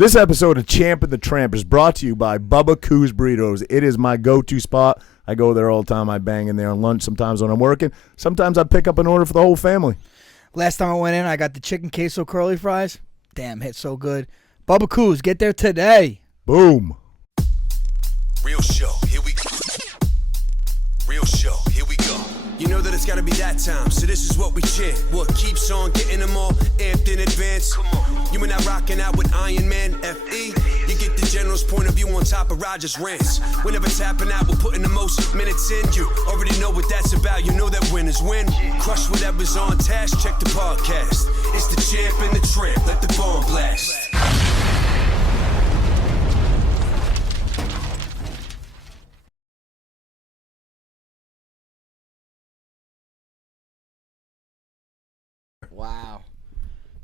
This episode of Champ and the Tramp is brought to you by Bubba Coos Burritos. It is my go-to spot. I go there all the time. I bang in there on lunch sometimes when I'm working. Sometimes I pick up an order for the whole family. Last time I went in, I got the chicken queso curly fries. Damn, hit so good. Bubba Coos, get there today. Boom. Real show, here we go. Real show, here we go. You know that it's gotta be that time, so this is what we chant. What keeps on getting them all amped in advance? Come on. You and I rocking out with Iron Man, FE. You get the general's point of view on top of Roger's rants. Whenever tapping out, we're putting the most minutes in. You already know what that's about, you know that winners win. Crush whatever's on task, check the podcast. It's the Champ and the Tramp, let the bomb blast. Wow.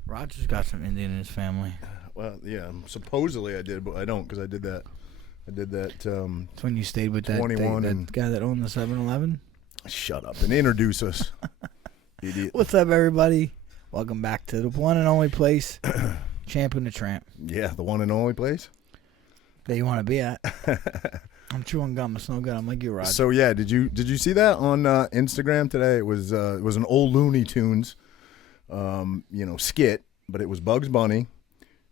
Roger's got some Indian in his family. Well, yeah, supposedly I did, but I don't because I did that. It's when you stayed with that 21 that guy that owned the 7-Eleven. Shut up and introduce us. Idiot. What's up, everybody? Welcome back to the one and only place, Champ and the Tramp. Yeah, the one and only place That you want to be at. I'm chewing gum. It's no good. I'm like you, Roger. So yeah, did you see that on Instagram today? It was an old Looney Tunes, skit, but it was Bugs Bunny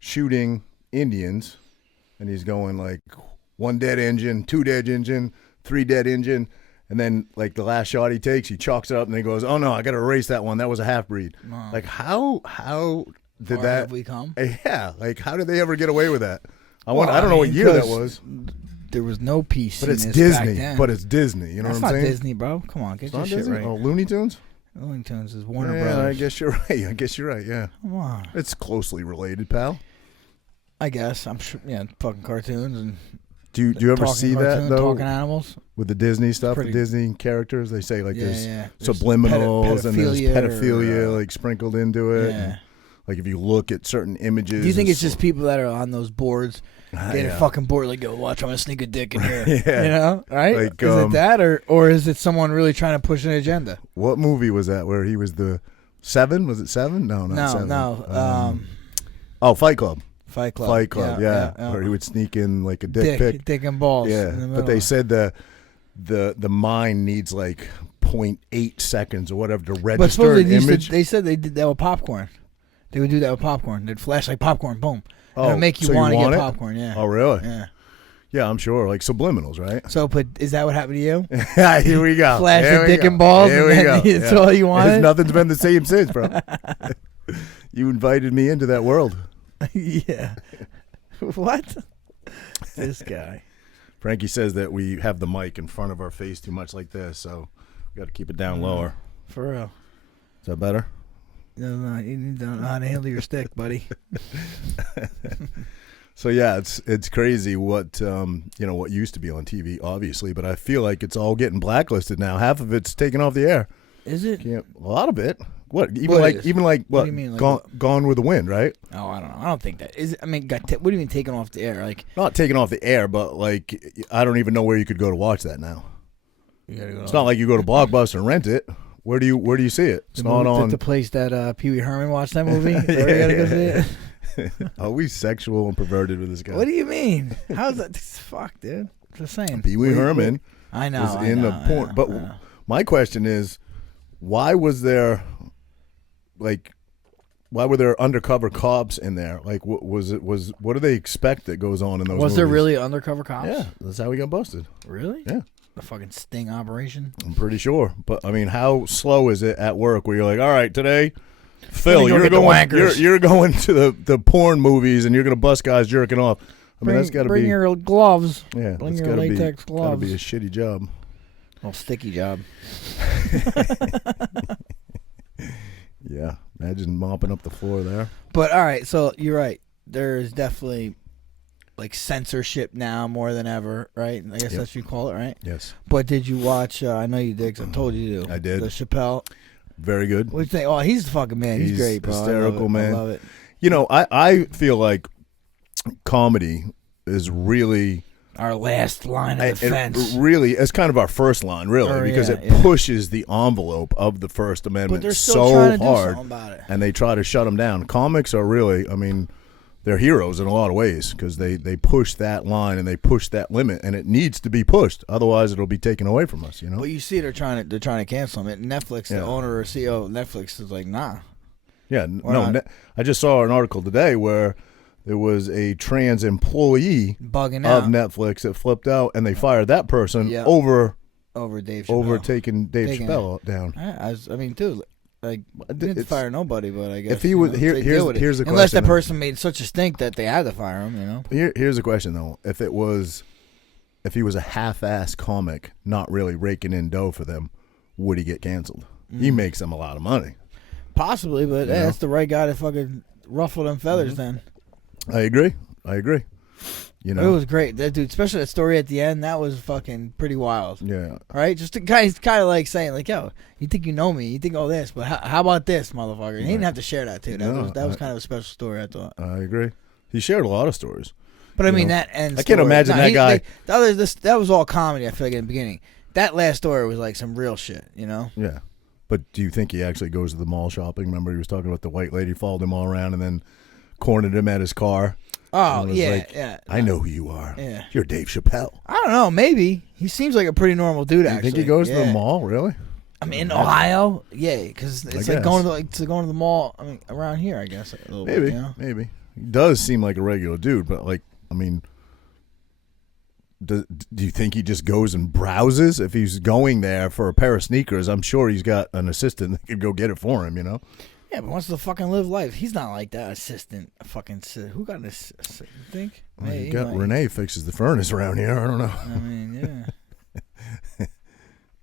shooting Indians, and he's going like 1 dead engine, 2 dead engine, 3 dead engine, and then like the last shot he takes, he chalks it up and he goes, "Oh no, I got to erase that one. That was a half breed." Wow. Like how did Far that? have we come? Yeah, like how did they ever get away with that? I don't know what year that was. There was no peace. But it's Disney. Disney. But it's Disney. You know That's what I'm saying? not Disney, bro. Come on, get It's your not shit Disney? right. Oh, Looney Tunes? Looney Tunes is Warner Yeah, Brothers. I guess you're right. Yeah. Come on. It's closely related, pal. I guess. I'm sure. Yeah, fucking cartoons and. Do you ever see that though? Talking animals With the Disney stuff, pretty, the Disney characters, they say like there's subliminals and there's pedophilia like sprinkled into it. Yeah. Like if you look at certain images. Do you think it's just people that are on those boards getting fucking bored, like, yo, watch, I'm gonna sneak a dick in here. Yeah. You know, right? Like, is it that, or is it someone really trying to push an agenda? What movie was that where he was the 7? Was it 7? No, not 7. No. Fight Club. Fight Club, yeah. Where he would sneak in like a dick pic. Dick and balls. Yeah, but they said the mind needs like 0.8 seconds or whatever to register an image. They said they did that with popcorn. They would do that with popcorn. They'd flash like popcorn, boom. And it'd make you want to get popcorn, yeah. Oh, really? Yeah. Yeah, I'm sure. Like subliminals, right? So, but is that what happened to you? Yeah, here we go. Flash the dick and balls, here we go. That's all you wanted? Nothing's been the same since, bro. You invited me into that world. Yeah. What? This guy. Frankie says that we have the mic in front of our face too much like this, so we got to keep it down lower. For real. Is that better? No, you need to know how to handle your stick, buddy. So yeah, it's crazy what what used to be on TV, obviously, but I feel like it's all getting blacklisted now. Half of it's taken off the air. Is it? A lot of it. What? What do you mean, Gone with the Wind, right? Oh, I don't know. I don't think that is. I mean, what do you mean taken off the air? Like not taken off the air, but like I don't even know where you could go to watch that now. You gotta go. It's not like you go to Blockbuster and rent it. Where do you see it? It's not on the place that Pee Wee Herman watched that movie. You gotta go see it. Are we sexual and perverted with this guy? What do you mean? How's that? Fuck, dude. It's the same. Pee Wee Herman. I know. Was in the porn. But my question is, why was there, like, why were there undercover cops in there? Like, what do they expect that goes on in those? Was there really undercover cops? Yeah, that's how we got busted. Really? Yeah. The fucking sting operation? I'm pretty sure. But, I mean, how slow is it at work where you're like, all right, today, Phil, you're going to the porn movies and you're going to bust guys jerking off. I mean, that's got to be. Bring your gloves. Yeah. Bring your latex gloves. Got to be a shitty job. Well, sticky job. Yeah. Imagine mopping up the floor there. But, all right, so you're right. There's definitely like censorship now more than ever, right? I guess that's what you call it, right? Yes. But did you watch, I know you did because I told you to. I did. The Chappelle. Very good. What do you think? Oh, he's the fucking man. He's great, bro. Hysterical, man. I love it. You know, I feel like comedy is really our last line of defense. It really, it's kind of our first line, really, because it pushes the envelope of the First Amendment but they're so still trying to hard, do something about it. And they try to shut them down. Comics are really, I mean, they're heroes in a lot of ways because they push that line and they push that limit, and it needs to be pushed. Otherwise, it'll be taken away from us. Well, you see, they're trying to cancel him. Netflix, the owner or CEO of Netflix, is like, nah. Yeah, no. I just saw an article today where there was a trans employee bugging of out. Netflix that flipped out, and they fired that person over Dave Chappelle. over taking Dave Chappelle down. I mean, dude. Like, didn't fire nobody, but I guess if he was here's the question. Unless that person made such a stink that they had to fire him, you know. Here's the question though: if he was a half-ass comic, not really raking in dough for them, would he get canceled? He makes them a lot of money. Possibly, but that's the right guy to fucking ruffle them feathers. Then I agree. You know, it was great, that dude. Especially that story at the end. That was fucking pretty wild. Yeah. Right. Just kind of like saying like, "Yo, you think you know me? You think all this, but how about this, motherfucker?" And he didn't have to share that too. That was kind of a special story. I thought. I agree. He shared a lot of stories. But I mean that end. I can't imagine that guy. That was all comedy. I feel like in the beginning. That last story was like some real shit. You know. Yeah. But do you think he actually goes to the mall shopping? Remember he was talking about the white lady followed him all around and then cornered him at his car. Oh, yeah. I know who you are. Yeah. You're Dave Chappelle. I don't know. Maybe. He seems like a pretty normal dude, actually. You think he goes to the mall, really? I mean, in Ohio? Yeah, because it's like going to the mall, I mean, around here, I guess. A little maybe, bit, you know? Maybe. He does seem like a regular dude, but, like, I mean, do you think he just goes and browses? If he's going there for a pair of sneakers, I'm sure he's got an assistant that could go get it for him, you know? Yeah, but wants to fucking live life. He's not like that assistant. Who got this? You think? Well, you got Renee fixes the furnace around here. I don't know. I mean, yeah.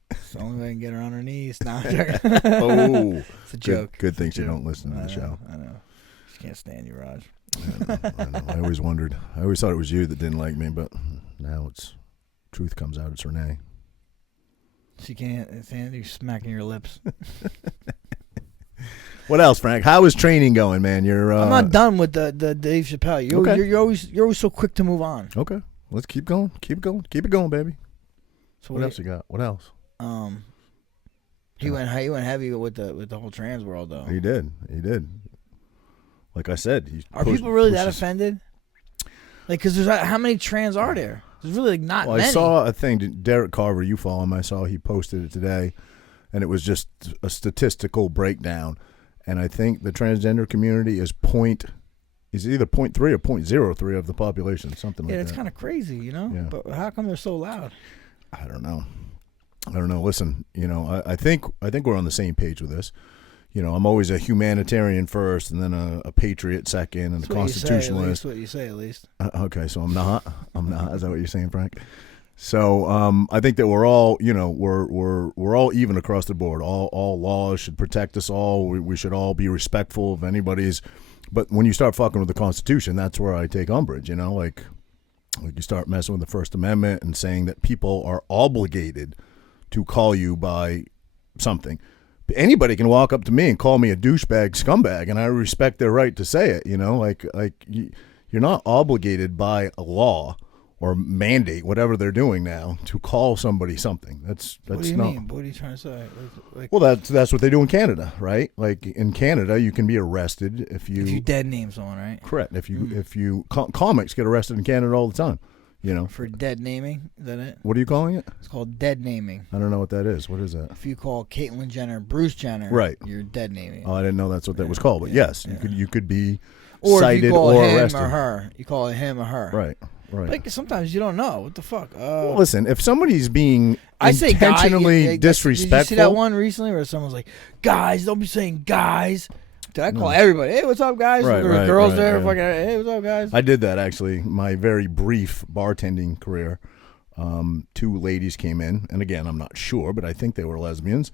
It's the only way I can get her on her knees. Nah, oh, it's a joke. Good thing she don't listen to the show. I know. She can't stand you, Raj. I know. I always wondered. I always thought it was you that didn't like me, but now truth comes out. It's Renee. She can't stand you smacking your lips. What else, Frank? How is training going, man? I'm not done with the Dave Chappelle. You're always so quick to move on. Okay, let's keep going. Keep it going, baby. So what else you got? What else? He went heavy with the whole trans world, though. He did. Like I said, are people really that offended? Like, because there's how many trans are there? There's really like not many. I saw a thing. Derek Carver, you follow him. I saw he posted it today, and it was just a statistical breakdown. And I think the transgender community is either 0.3 or 0.03 of the population, something like that. Yeah, it's kind of crazy, you know? Yeah. But how come they're so loud? I don't know. Listen, I think we're on the same page with this. I'm always a humanitarian first, and then a patriot second, and a constitutionalist. That's what you say, at least. Okay, so I'm not. Is that what you're saying, Frank? So I think that we're all, we're all even across the board. All laws should protect us all. We should all be respectful of anybody's. But when you start fucking with the Constitution, that's where I take umbrage. Like you start messing with the First Amendment and saying that people are obligated to call you by something. Anybody can walk up to me and call me a douchebag scumbag, and I respect their right to say it. You're not obligated by a law or mandate, whatever they're doing now, to call somebody something. That's what do you not. Mean? What are you trying to say? Well, that's what they do in Canada, right? Like in Canada, you can be arrested if you dead name someone, right? Correct. If you comics get arrested in Canada all the time, For dead naming, is that it? What are you calling it? It's called dead naming. I don't know what that is. What is that? If you call Caitlyn Jenner Bruce Jenner, right, you're dead naming. Oh, I didn't know that's what that was called. But yes, you could be or cited if you call or him arrested. Or her. You call it him or her. Right. Right. Like sometimes you don't know what the fuck. Well, listen, if somebody's being intentionally disrespectful, did you see that one recently where someone's like, "Guys, don't be saying guys." Did I call everybody? Hey, what's up, guys? Right, there were girls there. Fucking, hey, what's up, guys? I did that actually. My very brief bartending career. 2 ladies came in, and again, I'm not sure, but I think they were lesbians.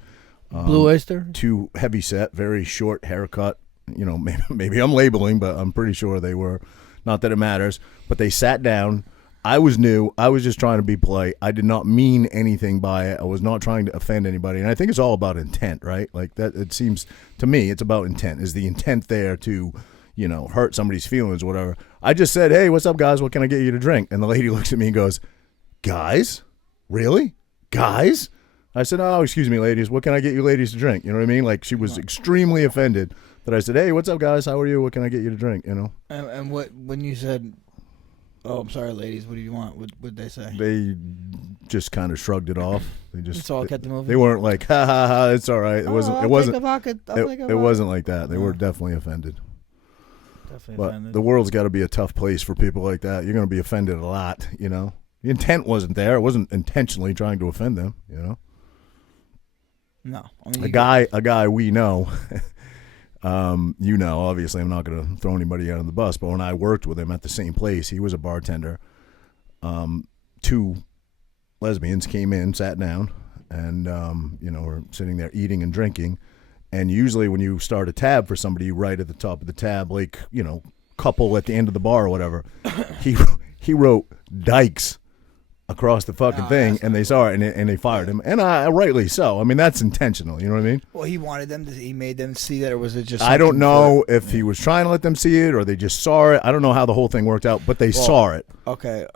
Blue Oyster. 2 heavy set, very short haircut. Maybe I'm labeling, but I'm pretty sure they were. Not that it matters, but they sat down. I was new. I was just trying to be polite. I did not mean anything by it. I was not trying to offend anybody. And I think it's all about intent, right? Like that. It seems to me it's about intent. Is the intent there to, hurt somebody's feelings or whatever? I just said, hey, what's up, guys? What can I get you to drink? And the lady looks at me and goes, guys? Really? Guys? I said, oh, excuse me, ladies. What can I get you ladies to drink? You know what I mean? Like she was extremely offended that I said, hey, what's up, guys? How are you? What can I get you to drink? You know. And what when you said, "Oh, I'm sorry, ladies. What do you want?" What'd they say? They just kind of shrugged it off. They just It's all kept the movie. They weren't like, ha ha ha, it's all right. It wasn't. It wasn't. It wasn't like that. They were definitely offended. But the world's got to be a tough place for people like that. You're going to be offended a lot. You know, the intent wasn't there. It wasn't intentionally trying to offend them. You know. No, I mean, a guy we know. You know, obviously, I'm not going to throw anybody out on the bus, but when I worked with him at the same place, he was a bartender. 2 lesbians came in, sat down, and you know, were sitting there eating and drinking. And usually, when you start a tab for somebody, you write at the top of the tab, like, you know, couple at the end of the bar or whatever. He wrote Dykes across the fucking thing, and they saw it, and they fired him, and rightly so. I mean, that's intentional. You know what I mean? Well, he wanted them to. He made them see that, or was it just? I don't know if he was trying to let them see it, or they just saw it. I don't know how the whole thing worked out, but they saw it. Okay.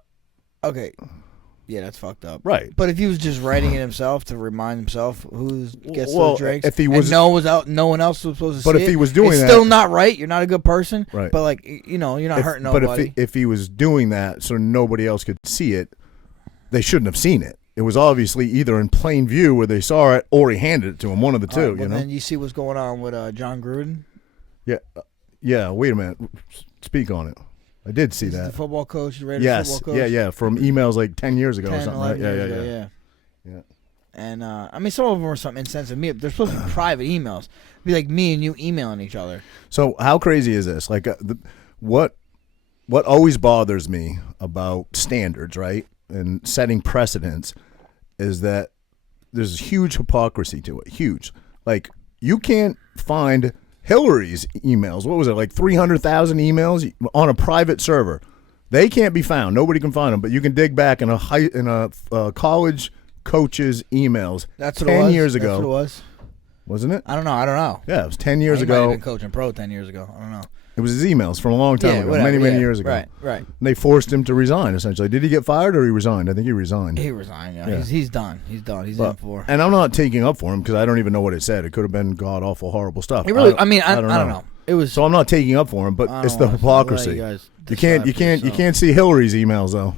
Yeah, that's fucked up. Right. But if he was just writing it himself to remind himself who gets well, those drinks, if he was, and no one else was supposed to see it. But if he was doing it's that, still not right. You're not a good person. Right. But like, you know, you're not hurting nobody. But if he was doing that so nobody else could see it, they shouldn't have seen it. It was obviously either in plain view where they saw it, or he handed it to him. One of the two. You know. And you see what's going on with John Gruden. Yeah. Yeah. Wait a minute. Speak on it. I did see that. The football coach, the Raiders football coach. Yeah. From emails like 10 years ago 10, or something, right? Yeah. And I mean, some of them were something insensitive. They're supposed to be private emails. It'd be like me and you emailing each other. So how crazy is this? Like, what always bothers me about standards, right, and setting precedents, is that there's huge hypocrisy to it. Huge. Like, you can't find Hillary's emails. What was it, like 300,000 emails on a private server? They can't be found. Nobody can find them. But you can dig back in a college coach's emails. That's what 10 it was. years ago. That's what it was. Wasn't it? I don't know. Yeah, it was 10 years he ago. Might have been coaching pro 10 years ago. I don't know. It was his emails from a long time ago, whatever, many years ago. Right. And they forced him to resign, essentially. Did he get fired or he resigned? I think he resigned. He resigned, yeah. He's done. He's in for. And I'm not taking up for him because I don't even know what it said. It could have been god-awful, horrible stuff. I don't know. It was. So I'm not taking up for him, but it's the hypocrisy. You can't see Hillary's emails, though.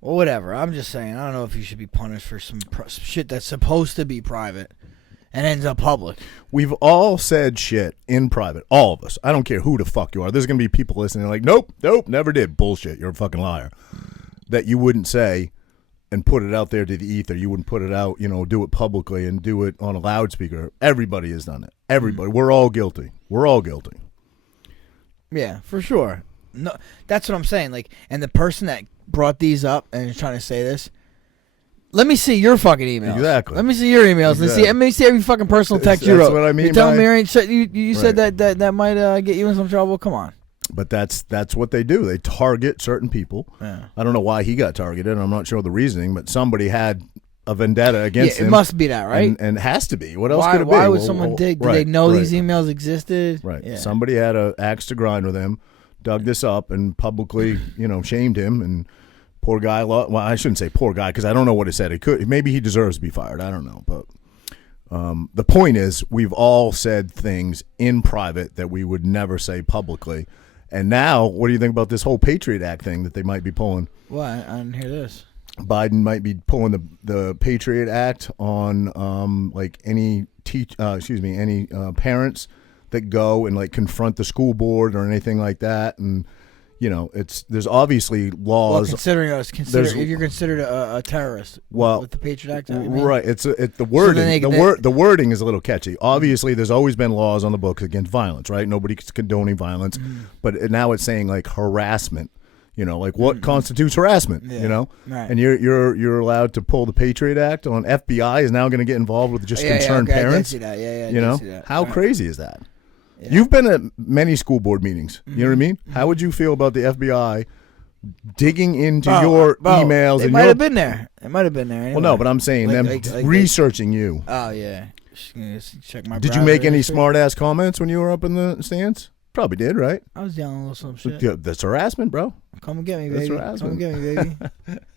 Well, whatever. I'm just saying, I don't know if you should be punished for some shit that's supposed to be private and ends up public. We've all said shit in private. All of us. I don't care who the fuck you are. There's going to be people listening like, nope, never did. Bullshit. You're a fucking liar. That you wouldn't say and put it out there to the ether. You wouldn't put it out, do it publicly and do it on a loudspeaker. Everybody has done it. Everybody. We're all guilty. Yeah, for sure. No, that's what I'm saying. Like, and the person that brought these up and is trying to say this, let me see your fucking emails. Exactly. Let me see your emails. Exactly. Let me see every fucking personal text you wrote. That's what I mean. You're telling me you said that might get you in some trouble? Come on. But that's what they do. They target certain people. Yeah. I don't know why he got targeted. I'm not sure the reasoning, but somebody had a vendetta against him. It must be that, right? And it has to be. What else could it be? Why would someone dig? Did they know these emails existed? Right. Yeah. Somebody had an axe to grind with him, dug this up, and publicly, shamed him. And poor guy. Well, I shouldn't say poor guy because I don't know what it said. Maybe he deserves to be fired. I don't know. But the point is, we've all said things in private that we would never say publicly. And now, what do you think about this whole Patriot Act thing that they might be pulling? Well, I didn't hear this. Biden might be pulling the Patriot Act on any parents that go and confront the school board or anything like that, and there's obviously laws. Well, if you're considered a terrorist, with the Patriot Act, right? It's the wording. The wording is a little catchy. Obviously, there's always been laws on the books against violence, right? Nobody's condoning violence, but now it's saying harassment. What constitutes harassment? Right. And you're allowed to pull the Patriot Act on. FBI is now going to get involved with just concerned parents. I did see that. See that. How crazy is that? Yeah. You've been at many school board meetings. You know what I mean? How would you feel about the FBI digging into your emails? It might have been there. Anyway. Well, no, but I'm saying them researching you. Oh yeah. Check my. Did you make any smart ass comments when you were up in the stands? Probably did, right? I was yelling a little some shit. That's harassment, bro. Come and get me, baby. Come and get me, baby.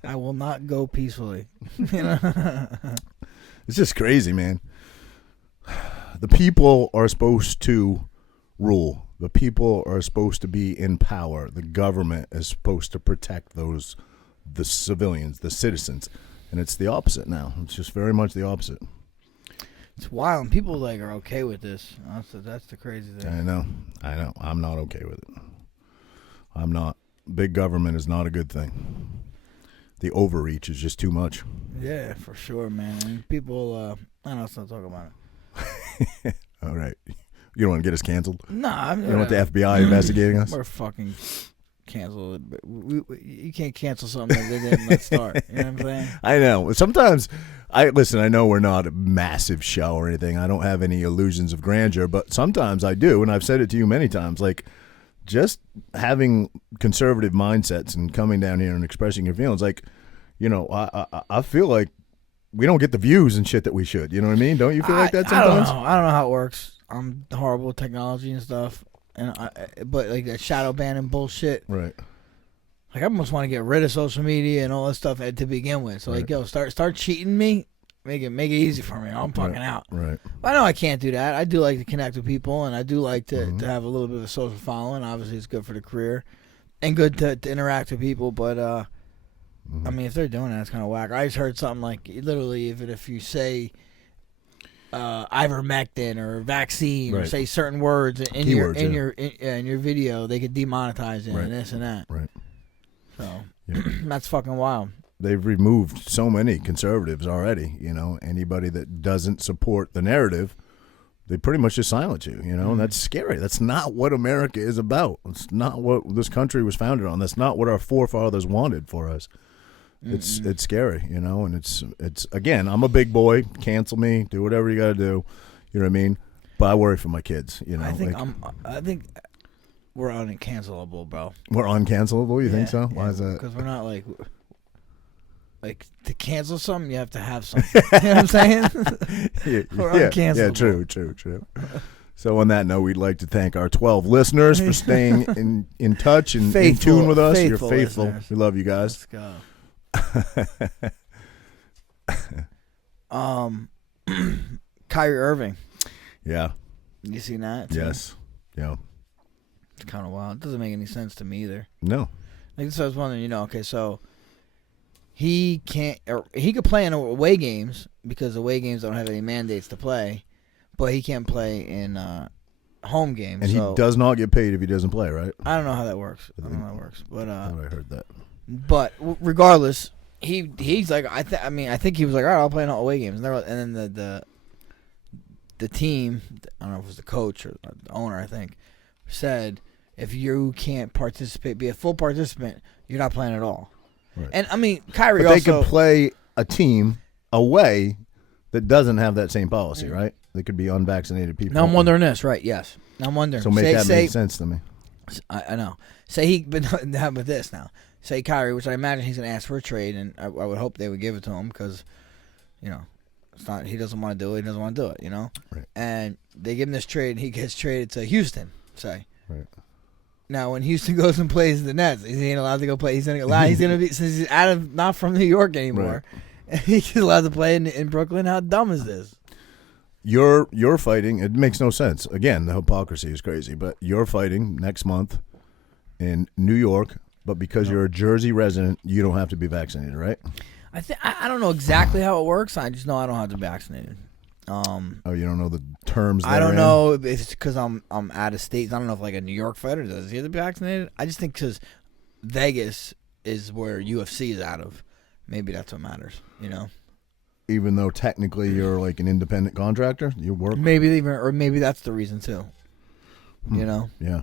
I will not go peacefully. It's just crazy, man. the people are supposed to rule. The people are supposed to be in power. The government is supposed to protect the civilians, the citizens. And it's the opposite now. It's just very much the opposite. It's wild. And people like are okay with this. That's the crazy thing. I know. I'm not okay with it. I'm not. Big government is not a good thing. The overreach is just too much. Yeah, for sure, man. And people, I don't know, let's not talk about it. All right. You don't want to get us canceled? Nah. You don't want the FBI investigating us? We're fucking canceled. You can't cancel something that they didn't let start. You know what I'm saying? I know. Sometimes, I know we're not a massive show or anything. I don't have any illusions of grandeur, but sometimes I do, and I've said it to you many times, like, just having conservative mindsets and coming down here and expressing your feelings, like, you know, I feel like we don't get the views and shit that we should. You know what I mean? Don't you feel like that sometimes? I don't know how it works. I'm horrible with technology and stuff, but like that shadow banning bullshit. Right. Like I almost want to get rid of social media and all that stuff to begin with. So like, yo, start cheating me. Make it easy for me. I'm fucking out. Right. But I know I can't do that. I do like to connect with people, and I do like to have a little bit of a social following. Obviously, it's good for the career and good to interact with people. But I mean, if they're doing that, it's kind of whack. I just heard something like literally, if you say ivermectin or vaccine or say certain words in your video, they could demonetize it and this and that. Right. So that's fucking wild. They've removed so many conservatives already, you know. Anybody that doesn't support the narrative, they pretty much just silence you, you know, and that's scary. That's not what America is about. It's not what this country was founded on. That's not what our forefathers wanted for us. It's scary, you know, and it's again, I'm a big boy. Cancel me, do whatever you got to do, you know what I mean? But I worry for my kids, you know. I think we're uncancelable, bro. We're uncancelable, you think so? Why is that? Because we're not like to cancel something, you have to have something. You know what I'm saying? We're uncancelable. Yeah, true. So on that note, we'd like to thank our 12 listeners for staying in touch and in tune with us. You're faithful. Listeners. We love you guys. Let's go. Kyrie Irving. Yeah. You seen that? Yes. Yeah. It's kind of wild. It doesn't make any sense to me either. No. Like this, I was wondering. You know, okay, so he could play in away games because away games don't have any mandates to play, but he can't play in home games. And he does not get paid if he doesn't play, right? I don't know how that works. But I heard that. But regardless, he's like I think he was like, all right, I'll play in all away games, and then the team, I don't know if it was the coach or the owner, I think, said if you can't participate, be a full participant, you're not playing at all. Right. And I mean, Kyrie but also, they could play a team away that doesn't have that same policy, right? They could be unvaccinated people. Now I'm wondering this, right? Yes. Now I'm wondering. So make sense to me. I know. But how about this now? Say Kyrie, which I imagine he's going to ask for a trade, and I would hope they would give it to him because, you know, it's not, he doesn't want to do it. He doesn't want to do it, you know? Right. And they give him this trade, and he gets traded to Houston, say. Right. Now, when Houston goes and plays the Nets, he ain't allowed to go play. He's going to be, since he's not from New York anymore, right. He's allowed to play in Brooklyn. How dumb is this? You're fighting. It makes no sense. Again, the hypocrisy is crazy, but you're fighting next month in New York, but because you're a Jersey resident, you don't have to be vaccinated, right? I don't know exactly how it works. I just know I don't have to be vaccinated. Oh, you don't know the terms. I don't know if it's because I'm out of state. I don't know if like a New York fighter does he have to be vaccinated. I just think because Vegas is where UFC is out of. Maybe that's what matters. You know. Even though technically you're like an independent contractor, you work. Maybe that's the reason too. You know. Yeah.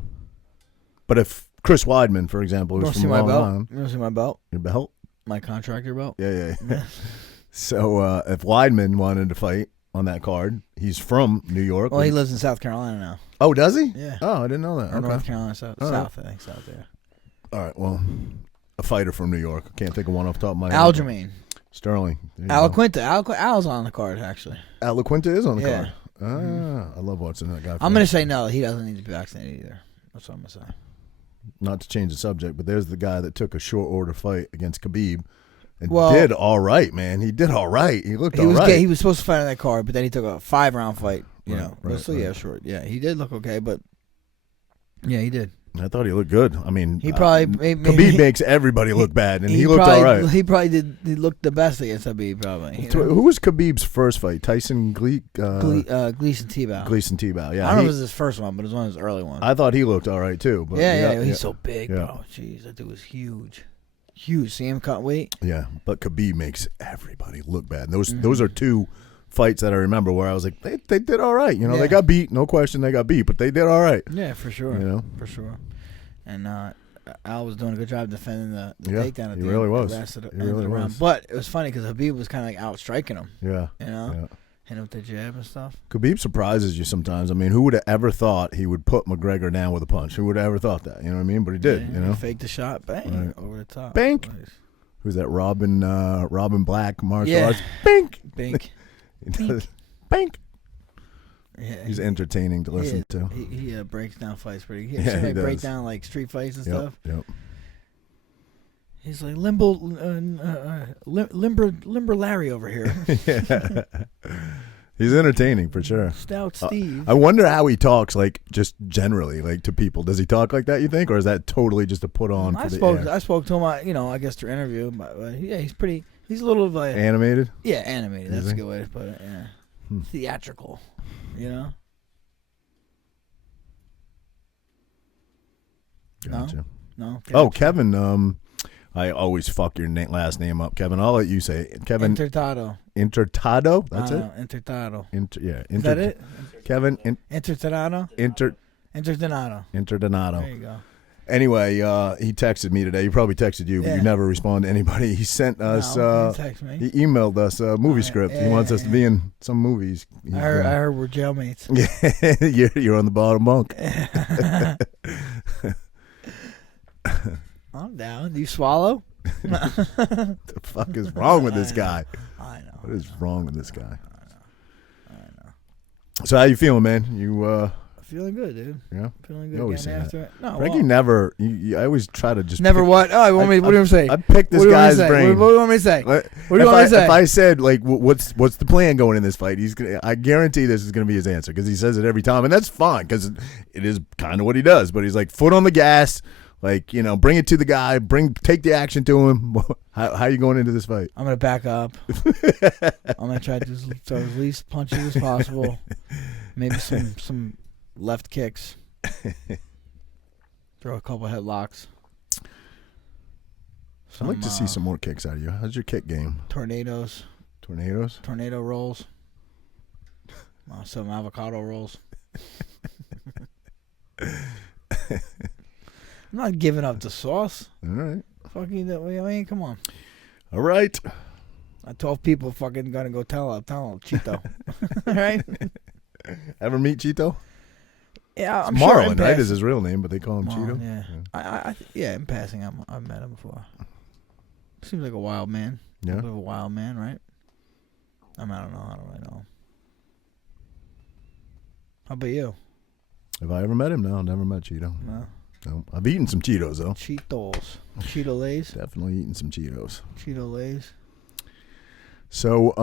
But if Chris Weidman, for example, who's from Long Island, you want to see my belt? Your belt? My contractor belt? Yeah. So if Weidman wanted to fight on that card, he's from New York. Well, he lives in South Carolina now. Oh, does he? Yeah. Oh, I didn't know that. Or North Carolina, South, I think, South, yeah. All right, well, a fighter from New York. I can't think of one off the top of my head. Aljamain. Sterling. Quinta. Al's on the card, actually. Quinta is on the card. I love watching that guy. I'm going to say no, he doesn't need to be vaccinated either. That's what I'm going to say. Not to change the subject, but there's the guy that took a short order fight against Khabib and did all right, man. He did all right. He looked all right. He was supposed to fight on that card, but then he took a 5-round fight You know, but still, yeah, short. Yeah, he did look okay, but yeah, he did. I thought he looked good. I mean, he probably Khabib makes everybody look bad, and he looked probably, all right. He probably did. He looked the best against Khabib, probably. Who was Khabib's first fight? Tyson Gleason Tebow. Gleason Tebow. Yeah, I don't know if it was his first one, but it was one of his early ones. I thought he looked all right too. But he's so big, bro. Jeez, that dude was huge. See him cut weight. Yeah, but Khabib makes everybody look bad. And those are two fights that I remember where I was like, they did all right. You know, they got beat, no question, they got beat, but they did all right. Yeah, for sure. You know, for sure. And Al was doing a good job defending the takedown at the he really was. He really was. But it was funny because Khabib was kind of like out striking him. Yeah, you know, hitting with the jab and stuff. Khabib surprises you sometimes. I mean, who would have ever thought he would put McGregor down with a punch? Who would have ever thought that? You know what I mean? But he did. You know, he faked the shot, bang, over the top, bank. Nice. Who's that? Robin Black martial arts. Bink. Bink. He does. Bink. Yeah, he's entertaining to listen to. He breaks down fights pretty good. Yeah, he does. Break down like street fights and stuff. Yep. He's like limber Larry over here. Yeah. He's entertaining for sure. Stout Steve. I wonder how he talks, like just generally, like to people. Does he talk like that? You think, or is that totally just a put on? I spoke to him. I guess through interview. But yeah, he's pretty. He's a little like animated. Yeah, animated. That's a good way to put it. Yeah, theatrical. You know. Gotcha. No. Oh, Kevin. I always fuck your last name up, Kevin. I'll let you say it. Kevin Intertado. Intertado? That's it? Intertado. Is that it? Kevin Intertado? Interdonato. Interdonato. There you go. Anyway, he texted me today. He probably texted you, but you never respond to anybody. He sent us, he emailed us a movie script. He wants us to be in some movies. I heard we're jailmates. Yeah, you're on the bottom bunk. I'm down. Do you swallow? The fuck is wrong with this guy? I know. What is wrong with this guy? I know. So how you feeling, man? You feeling good, dude. Yeah, feeling good. Always Getting after it. No, Frankie never. I always try to just never. What? Oh, what do you want me to say? I picked this guy's brain. What do you want me to say? What do you want me to say? If I said like, what's the plan going in this fight? I guarantee this is gonna be his answer because he says it every time, and that's fine because it is kind of what he does. But he's like foot on the gas. Like, bring it to the guy. Take the action to him. How are you going into this fight? I'm going to back up. I'm going to try to throw as least punches as possible. Maybe some left kicks. Throw a couple headlocks. I'd like to see some more kicks out of you. How's your kick game? Tornadoes. Tornado rolls. Some avocado rolls. I'm not giving up the sauce. All right. Fucking, I mean, come on. All right. 12 people fucking gonna go tell Cheeto. All right? Ever meet Cheeto? Yeah, I'm Marlon, sure. right? Is his real name, but they call him Marlon, Cheeto. Yeah. In passing, I've met him before. Seems like a wild man. Yeah. A bit of a wild man, right? I don't know. I don't really know. How about you? Have I ever met him? No, never met Cheeto. No. I've eaten some Cheetos, though. Cheetos. Cheeto Lays? Definitely eaten some Cheetos. Cheeto Lays. So,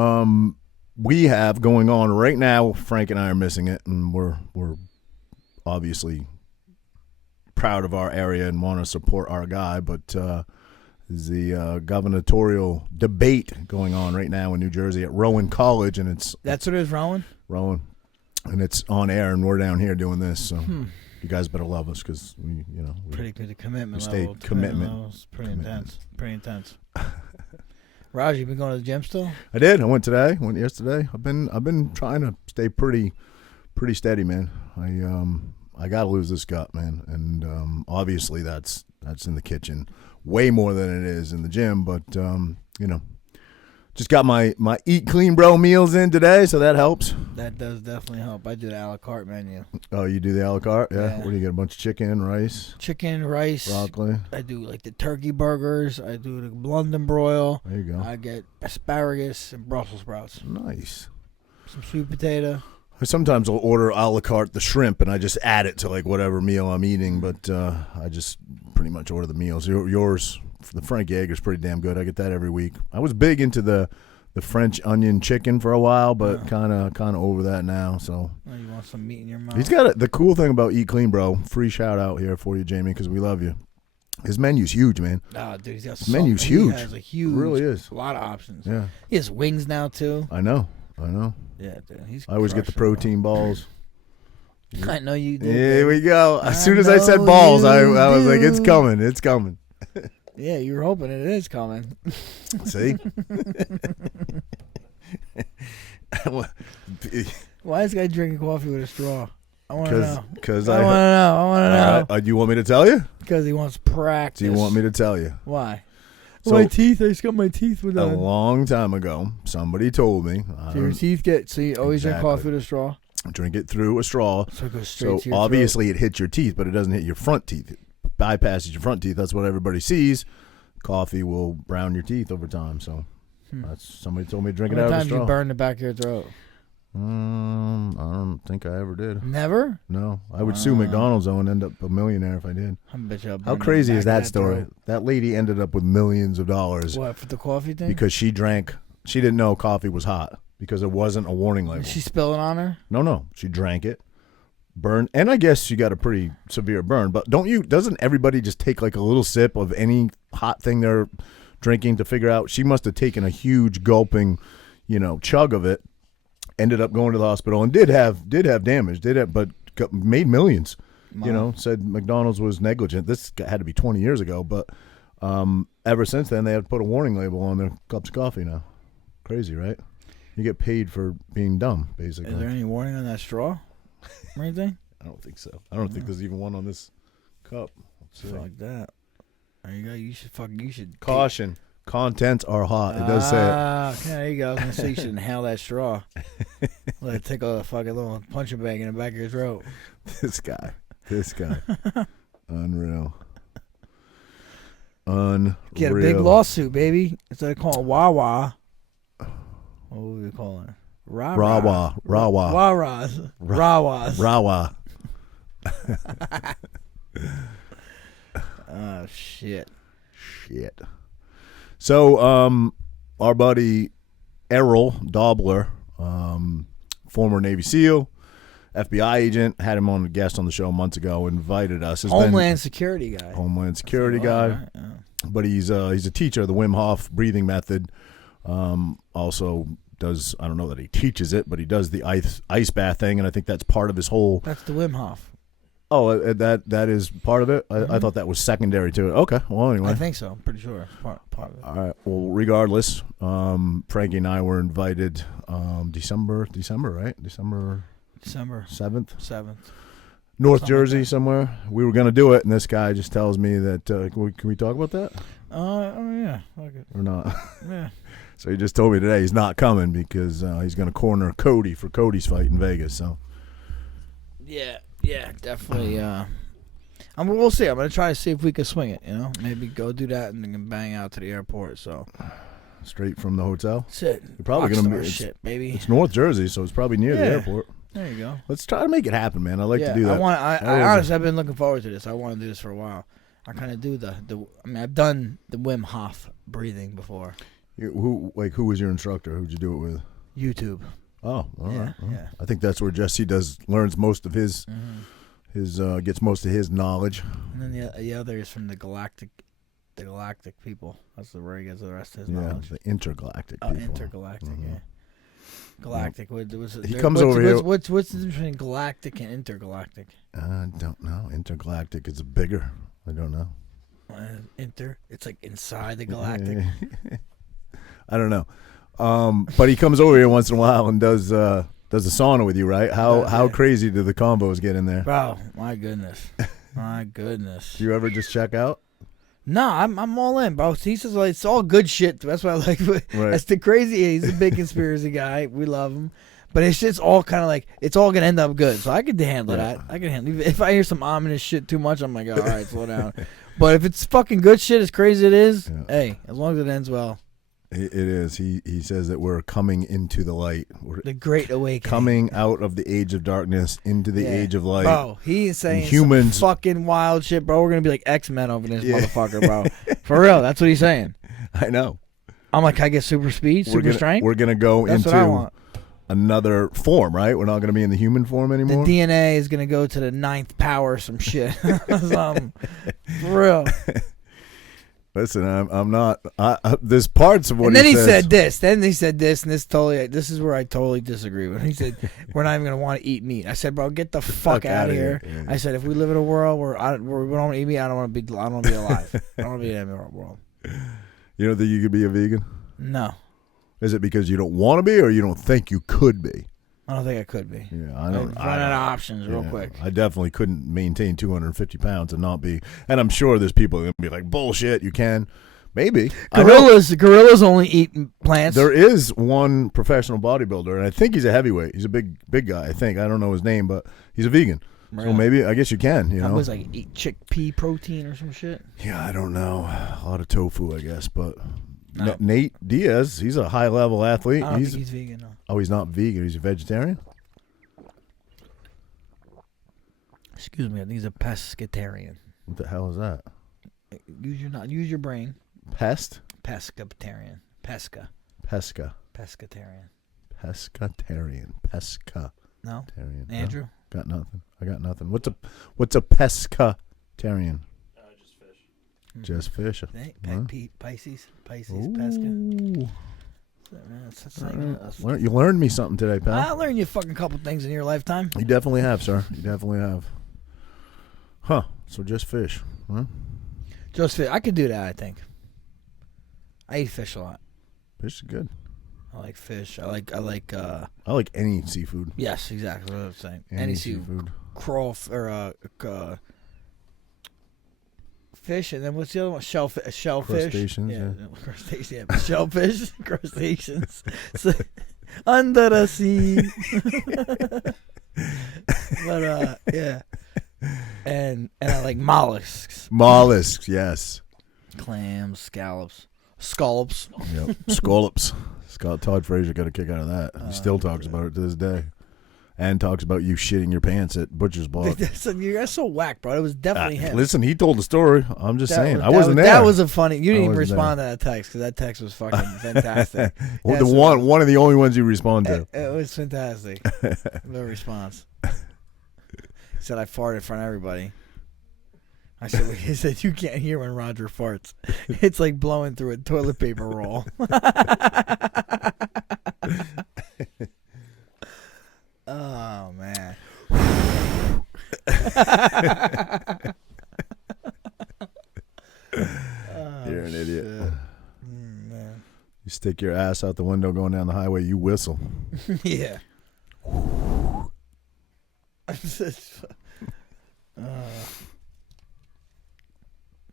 we have going on right now, Frank and I are missing it, and we're obviously proud of our area and want to support our guy, but there's the gubernatorial debate going on right now in New Jersey at Rowan College, and That's what it is, Rowan? Rowan. And it's on air, and we're down here doing this, so... You guys better love us because we pretty good commitment. We stay level. commitment. Pretty intense. Raj, you been going to the gym still? I did. I went today. Went yesterday. I've been trying to stay pretty steady, man. I got to lose this gut, man, and obviously that's in the kitchen way more than it is in the gym. But just got my Eat Clean Bro meals in today, so that helps. That does definitely help. I do the a la carte menu. Oh, you do the a la carte? Yeah. What do you get? A bunch of chicken, rice, broccoli. I do like the turkey burgers. I do the London broil. There you go. I get asparagus and Brussels sprouts. Nice. Some sweet potato. Sometimes I'll order a la carte the shrimp, and I just add it to like whatever meal I'm eating. But I just pretty much order the meals. Yours, the Frank Yeager's pretty damn good. I get that every week. I was big into the the French onion chicken for a while, but kind of over that now. So Oh, you want some meat in your mouth? he's got the cool thing about Eat Clean, bro. Free shout out here for you, Jamie, because we love you. His menu's huge, man. Oh, dude, he's got His menu's huge. He has a huge, It really is. a lot of options. Yeah, He has wings now too. I know. Yeah, dude, he's. I always get the crushing, protein balls. bro. I know you do. Here we go. As I soon as I said know balls, I you was like, it's do. coming. It's coming. Yeah, you were hoping it is coming. See? Why is this guy drinking coffee with a straw? I want to know. Because I want to know. I want to know. do you want me to tell you? Because he wants practice. Do you want me to tell you? Why? So, my teeth. I just got my teeth with a long time ago, somebody told me. So your teeth get. So you always drink Exactly. coffee with a straw. Drink it through a straw. So it goes straight So to your obviously it hits your teeth, but it doesn't hit your front teeth. It bypasses your front teeth. That's what everybody sees. Coffee will brown your teeth over time. So that's somebody told me to drink throat. it How out many of a times you straw. burn the back of your throat? I don't think I ever did. Never. No, I would sue McDonald's though and end up a millionaire if I did. I bet you. I'll How burn the crazy back is of that story? throat. That lady ended up with millions of dollars What, for the coffee thing? because she didn't know coffee was hot because it wasn't a warning label. Did she spill it on her? No, she drank it, burned, and I guess she got a pretty severe burn. But doesn't everybody just take like a little sip of any hot thing they're drinking to figure out? She must have taken a huge gulping, chug of it. Ended up going to the hospital and did have damage, but made millions. Wow. Said McDonald's was negligent. This had to be 20 years ago, but ever since then they have put a warning label on their cups of coffee now. Crazy, right? You get paid for being dumb, basically. Is there any warning on that straw or anything? I don't think so. I don't think there's even one on this cup. Let's see. Fuck that. There you go. You should Caution. Contents are hot. It does say it. Okay, there you go. I was gonna say you should inhale that straw. Let it take a fucking little punching bag in the back of your throat. This guy. Unreal. Get a big lawsuit, baby. Instead of calling Wawa, what would we call it? Rawa. Rawas. Oh shit. So, our buddy Errol Dobler, former Navy SEAL, FBI agent, had him on a guest on the show months ago. Invited us. Homeland Security guy. Homeland Security guy, Right? Yeah. but he's a teacher of the Wim Hof breathing method. Also does, I don't know that he teaches it, but he does the ice bath thing, and I think that's part of his whole. That's the Wim Hof. Oh, that is part of it. I thought that was secondary to it. Okay, well anyway. I think so. I'm pretty sure it's part of it. All right. Well, regardless, Frankie and I were invited December, right? December December 7th. Something North like Jersey that. somewhere. We were going to do it, and this guy just tells me that, can we talk about that Oh yeah. Fuck it. or not? Yeah. So he just told me today he's not coming because he's going to corner Cody for Cody's fight in Vegas. So Yeah, definitely. We'll see. I'm gonna try to see if we can swing it. Maybe go do that and then bang out to the airport. So straight from the hotel. that's it. You're probably going to Rockstar be shit, baby. It's North Jersey, so it's probably near the Yeah. airport. There you go. Let's try to make it happen, man. I like to do that. I honestly, I've been looking forward to this. I want to do this for a while. I kind of do I've done the Wim Hof breathing before. Who was your instructor? Who'd you do it with? YouTube. Oh, all right. Well, yeah. I think that's where Jesse learns most of his gets most of his knowledge. And then the other is from the galactic people. That's where he gets the rest of his Yeah, knowledge. the intergalactic people. Intergalactic. Yeah. Galactic. He comes over here. What's the difference between galactic and intergalactic? I don't know. Intergalactic is bigger. I don't know. It's like inside the galactic. I don't know. But he comes over here once in a while and does a sauna with you, right? How crazy do the combos get in there? Bro, my goodness. My goodness. Do you ever just check out? No, I'm all in, bro. He says it's all good shit. That's what I like. Right. That's the crazy. He's a big conspiracy guy. We love him, but it's just all kind of like it's all gonna end up good. So I can handle that. I can handle. If I hear some ominous shit too much, I'm like, all right, slow down. But if it's fucking good shit, as crazy as it is, hey, as long as it ends well. It is. He says that we're coming into the light. We're The Great Awakening. coming out of the age of darkness into the age of light. Bro, he is saying humans some fucking wild shit, bro. We're gonna be like X-Men over this motherfucker, bro. For real, that's what he's saying. I know. I'm like, can I get super speed, super strength? We're gonna go That's what I into want. another form, right? We're not gonna be in the human form anymore. The DNA is gonna go to the 9th power, or some shit. For real. Listen, I'm not. There's parts of what And then he says. said this. Then he said this, and this is where I totally disagree with him. He said, we're not even going to want to eat meat. I said, bro, get the fuck out of here. Yeah. I said, if we live in a world where we don't want to eat meat, I don't want to be alive. I don't want to be in that world. You don't think you could be a vegan? No. Is it because you don't want to be, or you don't think you could be? I don't think I could be. Yeah, I run out of options real quick. I definitely couldn't maintain 250 pounds and not be. And I'm sure there's people that be like, bullshit, you can. Maybe. Gorillas only eat plants. There is one professional bodybuilder, and I think he's a heavyweight. He's a big guy, I think. I don't know his name, but he's a vegan. Really? So maybe, I guess you can, I was like, eat chickpea protein or some shit. Yeah, I don't know. A lot of tofu, I guess, but... No. Nate Diaz, he's a high-level athlete. I don't think he's vegan, no. Oh, he's not vegan. He's a vegetarian? Excuse me, I think he's a pescatarian. What the hell is that? Use your brain. Pest? Pescatarian. Pesca. Pesca. Pescatarian. Pescatarian. Pesca. No? Tarian. Andrew? No, got nothing. I got nothing. What's a pescatarian? Just fish. Just fish. Huh? Pisces, Ooh. pesca. You learned me something today, pal. I learned you a fucking couple things in your lifetime. You definitely have, sir. You definitely have. Huh. So just fish. Huh? Just fish. I could do that, I think. I eat fish a lot. Fish is good. I like fish. I like I like any seafood. yes, exactly what I was saying. Any seafood. Crawl fish, and then what's the other one? Shellfish. Crustaceans, Yeah. Crustaceans. Yeah. Shellfish. Crustaceans. So, under the sea. But yeah. And I like mollusks. Mollusks, yes. Clams, scallops. Yep. Scallops. Todd Frazier got a kick out of that. He still talks about it to this day. And talks about you shitting your pants at Butcher's Block. You're so whack, bro. It was definitely him. Listen, he told the story. I'm just saying. I wasn't there. That was a funny. You didn't even respond there. to that text because that text was fucking fantastic. Well, one of the only ones you respond to. It was fantastic. No response. He said I farted in front of everybody. I said, he said, you can't hear when Roger farts. It's like blowing through a toilet paper roll. Oh, man. You're an idiot. Man. You stick your ass out the window going down the highway, you whistle. Yeah.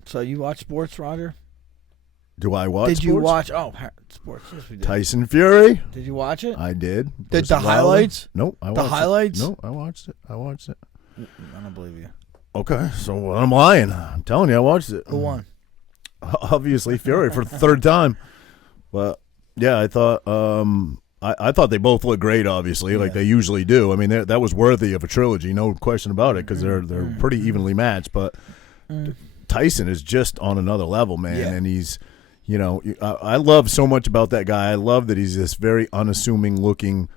So you watch sports, Roger? Do I watch Did sports? you watch? Sports. Yes, we did. Tyson Fury? Did you watch it? I did. Did the highlights? Nope. I watched The highlights? It. No, I watched it. I don't believe you. Okay, so I'm lying. I'm telling you, I watched it. Who won? Obviously, Fury for the third time. But yeah, I thought I thought they both looked great. Obviously, like they usually do. I mean, that was worthy of a trilogy, no question about it, because they're pretty evenly matched. But Tyson is just on another level, man, and he's. You know, I love so much about that guy. I love that he's this very unassuming looking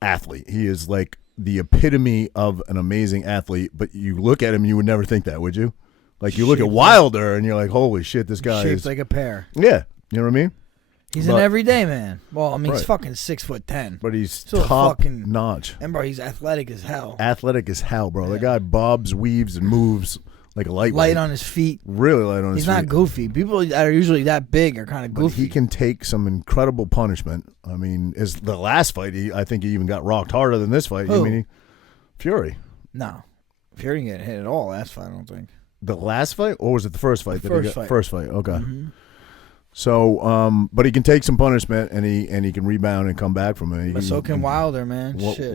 athlete. He is like the epitome of an amazing athlete, but you look at him, you would never think that, would you? Like, you look at Wilder, and you're like, holy shit, this guy shaped is... like a pear. Yeah, you know what I mean? He's an everyday man. Well, I mean, he's fucking 6'10". But he's still top fucking notch. And, bro, he's athletic as hell. Athletic as hell, bro. The guy bobs, weaves, and moves like a lightweight. Light on his feet. Really light on his feet. He's not goofy. People that are usually that big are kind of goofy. But he can take some incredible punishment. I mean, as the last fight, I think he even got rocked harder than this fight. Who? I mean, Fury. No. Fury didn't get hit at all last fight, I don't think. The last fight? Or was it the first fight? First fight, okay. Mm-hmm. So, but he can take some punishment, and he can rebound and come back from it. But so can Wilder, man. Shit.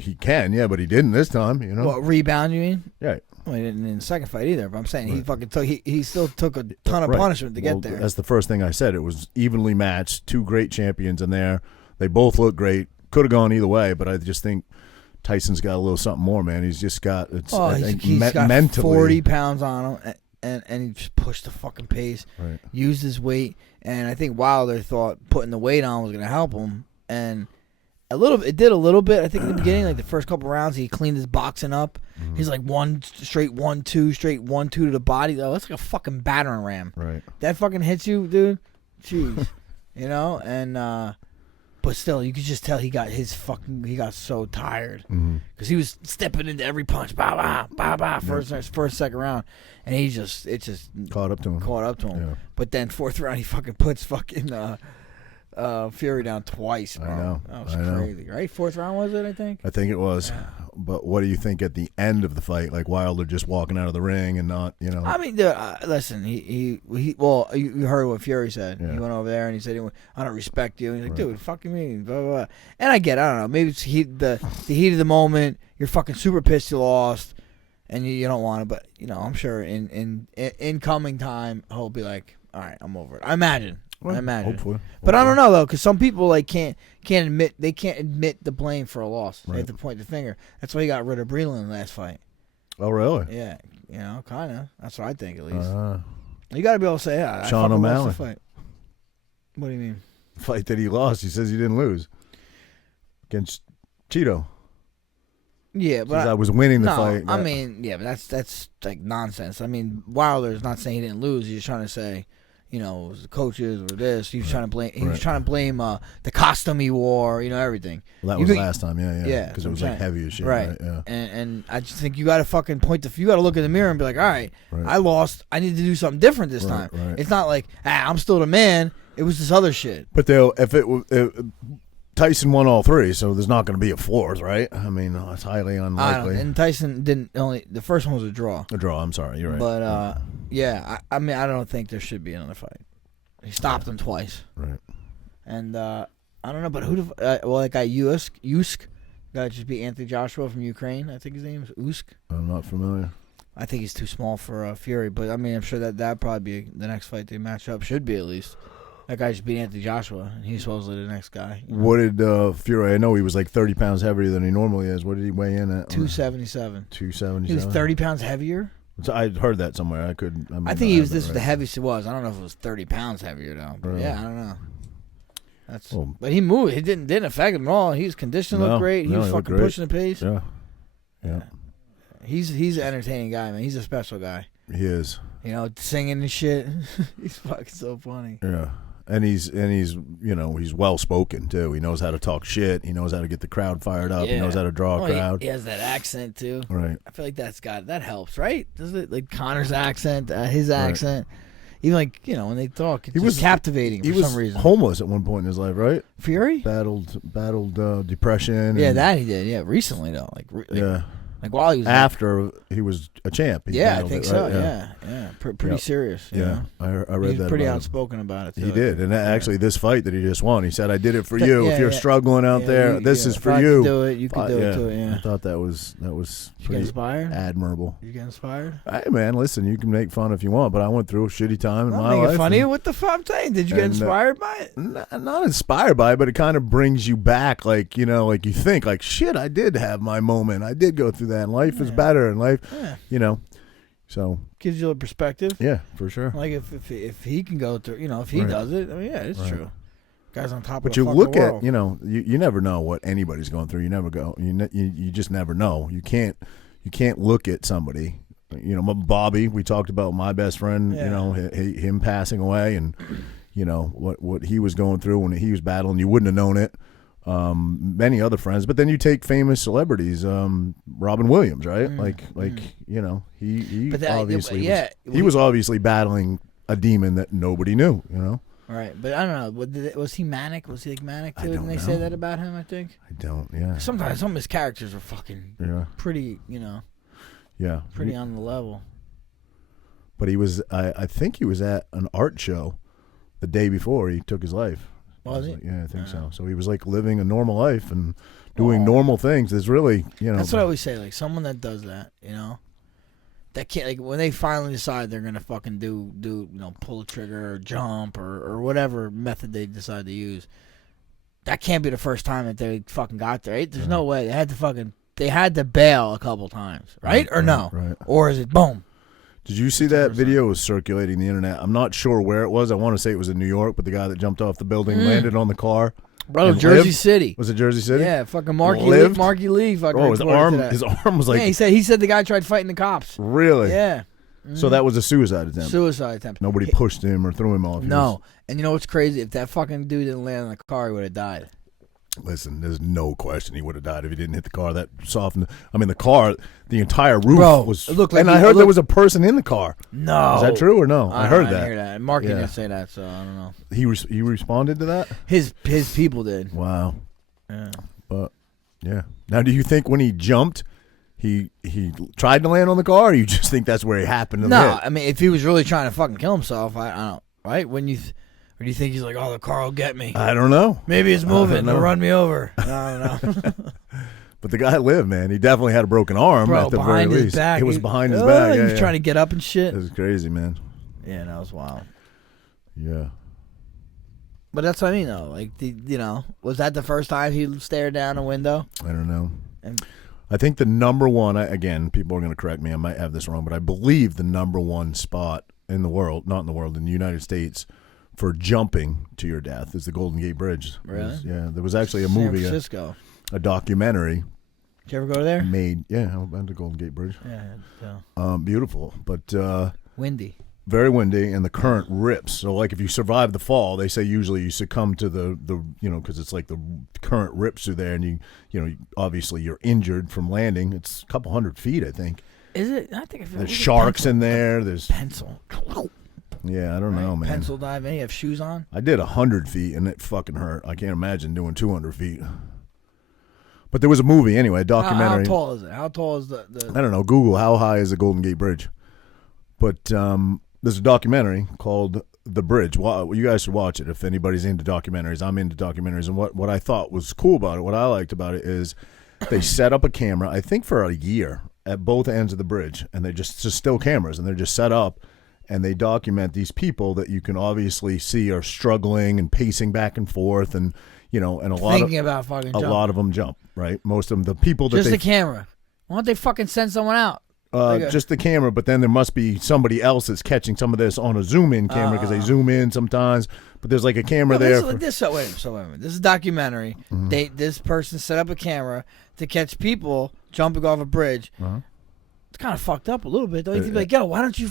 He can, yeah, but he didn't this time, you know? What, rebound, you mean? Yeah. Well, he didn't in the second fight either, but I'm saying he fucking took, he still took a ton of punishment to get there. That's the first thing I said. It was evenly matched, two great champions in there. They both look great. Could have gone either way, but I just think Tyson's got a little something more, man. He's just got, he's got mentally, 40 pounds on him. and he just pushed the fucking pace, Right. used his weight, and I think Wilder thought putting the weight on was gonna help him, and it did a little bit. I think in the beginning, like the first couple rounds, he cleaned his boxing up. Mm-hmm. He's like 1-2, straight 1-2 to the body. Oh, that's like a fucking battering ram. Right. That fucking hits you, dude. Jeez, you know, and but still, you could just tell he got so tired because he was stepping into every punch, first, second round, and it just Caught up to him. Yeah. But then fourth round, he fucking puts fucking Fury down twice, bro. I know. That was crazy, right? Fourth round was it? I think it was. Yeah. But what do you think at the end of the fight? Like Wilder just walking out of the ring and not, you know. I mean, dude, listen, well, you heard what Fury said. Yeah. He went over there and he said, I don't respect you. And he's like, dude, fucking me, blah, blah, blah. And I get it. I don't know. Maybe it's the heat of the moment. You're fucking super pissed you lost, and you don't want to. But, you know, I'm sure in coming time, he'll be like, all right, I'm over it. I imagine. Hopefully. But I don't know, though, because some people like can't admit the blame for a loss. Right. They have to point the finger. That's why he got rid of Breland in the last fight. Oh, really? Yeah, you know, kind of. That's what I think, at least. You got to be able to say, yeah, I Sean fucking lost O'Malley. the fight. What do you mean? The fight that he lost, he says he didn't lose against Cheeto. Yeah, but I was winning the no, fight. I mean, yeah, but that's like nonsense. I mean, Wilder's not saying he didn't lose. He's just trying to say, you know, it was the coaches or this. He was trying to blame. He was trying to blame the costume he wore. You know, everything. Well, that was last time. Yeah. Because it was like saying. heavy as shit. Right. Yeah. And I just think you got to fucking you got to look in the mirror and be like, all right, I lost. I need to do something different this time. Right. It's not like I'm still the man. It was this other shit. But Tyson won all three, so there's not going to be a fourth, right? I mean, it's highly unlikely. And Tyson didn't only. The first one was a draw. A draw. I'm sorry. You're right. But yeah, I mean, I don't think there should be another fight. He stopped him twice. Right. And I don't know, but that guy Usyk, that just beat Anthony Joshua from Ukraine. I think his name is Usyk. I'm not familiar. I think he's too small for Fury, but I mean, I'm sure that'd probably be the next fight they match up. Should be at least. That guy just beat Anthony Joshua, and he's supposedly the next guy. You know? What did Fury? I know he was like 30 pounds heavier than he normally is. What did he weigh in at? 277. 277. He was 30 pounds heavier. So I heard that somewhere. I think he was. This was the heaviest he was. I don't know if it was 30 pounds heavier though. But yeah, I don't know. But he moved. It didn't affect him at all. His condition looked great. He was fucking pushing the pace. Yeah. He's an entertaining guy, man. He's a special guy. He is. You know, singing and shit. He's fucking so funny. Yeah. And he's you know, he's well spoken too. He knows how to talk shit. He knows how to get the crowd fired up. Yeah. He knows how to draw a crowd. He has that accent too. Right. I feel like that helps, right? Does it like Connor's accent, his accent, even like when they talk, it's just captivating for some reason. He was homeless at one point in his life, right? Fury battled depression. Yeah, that he did. Yeah, recently though, like while he was after he was a champ. I think so. Right? Yeah. Pretty serious. You know? I read that. He was pretty outspoken about it. Too, he did, and actually, this fight that he just won, he said, "I did it for you. If you're struggling out there, this is for you. Could do it. You could do it too." Yeah. I thought that was pretty inspired. Admirable. You get inspired? Hey man, listen, you can make fun if you want, but I went through a shitty time in my life. Making fun of you? What the fuck I'm saying? Did you get inspired by it? Not inspired by it, but it kind of brings you back, like like you think, like shit, I did have my moment. I did go through that. And life is better in life, so gives you a perspective. Yeah, for sure. Like if he can go through, if he does it, I mean, yeah, it's true. Guys on top of the fucking world. But you look at, you never know what anybody's going through. You never go. You just never know. You can't look at somebody. Bobby. We talked about my best friend. Yeah. Him passing away, and what he was going through when he was battling. You wouldn't have known it. Many other friends, but then you take famous celebrities, Robin Williams, right? He obviously he was obviously battling a demon that nobody knew, Right, but I don't know. Was he manic? Was he like manic too? Didn't they say that about him? I think. I don't. Yeah. Sometimes some of his characters are fucking pretty. Yeah. Pretty on the level. But he was. I think he was at an art show the day before he took his life. Was he? Yeah, I think so. So he was like living a normal life and doing normal things. There's really, That's what I always say. Like someone that does that, that can't, like when they finally decide they're gonna fucking do pull a trigger or jump or whatever method they decide to use. That can't be the first time that they fucking got there. Right? There's no way they had to bail a couple times, right? Or no? Right. Or is it boom? Did you see that video was circulating the internet? I'm not sure where it was. I want to say it was in New York, but the guy that jumped off the building landed on the car. Bro, Jersey City. Was it Jersey City? Yeah, fucking Marky Lee. Fucking his arm was like. Yeah, he said the guy tried fighting the cops. Really? Yeah. So that was a suicide attempt. Suicide attempt. Nobody pushed him or threw him off. No. And you know what's crazy? If that fucking dude didn't land on the car, he would have died. Listen, there's no question he would have died if he didn't hit the car. That softened. I mean, the car, the entire roof was. It looked like and I heard there was a person in the car. No, is that true or no? I heard that. I hear that. Marky didn't say that, so I don't know. He responded to that. His people did. Wow. Yeah. But yeah. Now, do you think when he jumped, he tried to land on the car, or you just think that's where he happened to hit? I mean, if he was really trying to fucking kill himself, I don't. Right? When you. Or do you think he's like, oh, the car will get me? I don't know. Maybe it's moving. It'll run me over. I don't know. But the guy lived, man. He definitely had a broken arm at the very least. Back. It was behind his back. He was trying to get up and shit. It was crazy, man. Yeah, that was wild. Yeah. But that's what I mean, though. Like, was that the first time he stared down a window? I don't know. I think the number one, again, people are going to correct me. I might have this wrong, but I believe the number one spot in the world, not in the world, in the United States, for jumping to your death is the Golden Gate Bridge. Really? There was actually a movie, San Francisco. A documentary. Did you ever go there? I've been to Golden Gate Bridge. Yeah. Beautiful, but windy. Very windy, and the current rips. So, like, if you survive the fall, they say usually you succumb to the because it's like the current rips through there, and you obviously you're injured from landing. It's a couple 100 feet, I think. Is it? I think there's sharks in there. There's pencil. Yeah, I don't know, man. Pencil diving. You have shoes on? I did 100 feet, and it fucking hurt. I can't imagine doing 200 feet. But there was a movie anyway, a documentary. How tall is it? How tall is the? I don't know. Google how high is the Golden Gate Bridge. But there's a documentary called The Bridge. You guys should watch it if anybody's into documentaries. I'm into documentaries, and what I thought was cool about it, what I liked about it, is they set up a camera, I think for a year, at both ends of the bridge, and they just still cameras, and they're just set up. And they document these people that you can obviously see are struggling and pacing back and forth, and and a lot of them jump. Right, most of them, the people that just the camera. Why don't they fucking send someone out? Just the camera, but then there must be somebody else that's catching some of this on a zoom-in camera because they zoom in sometimes. But there's like a camera there. Wait a minute. This is a documentary. Mm-hmm. This person set up a camera to catch people jumping off a bridge. Uh-huh. It's kind of fucked up a little bit, though. You think like, yo, why don't you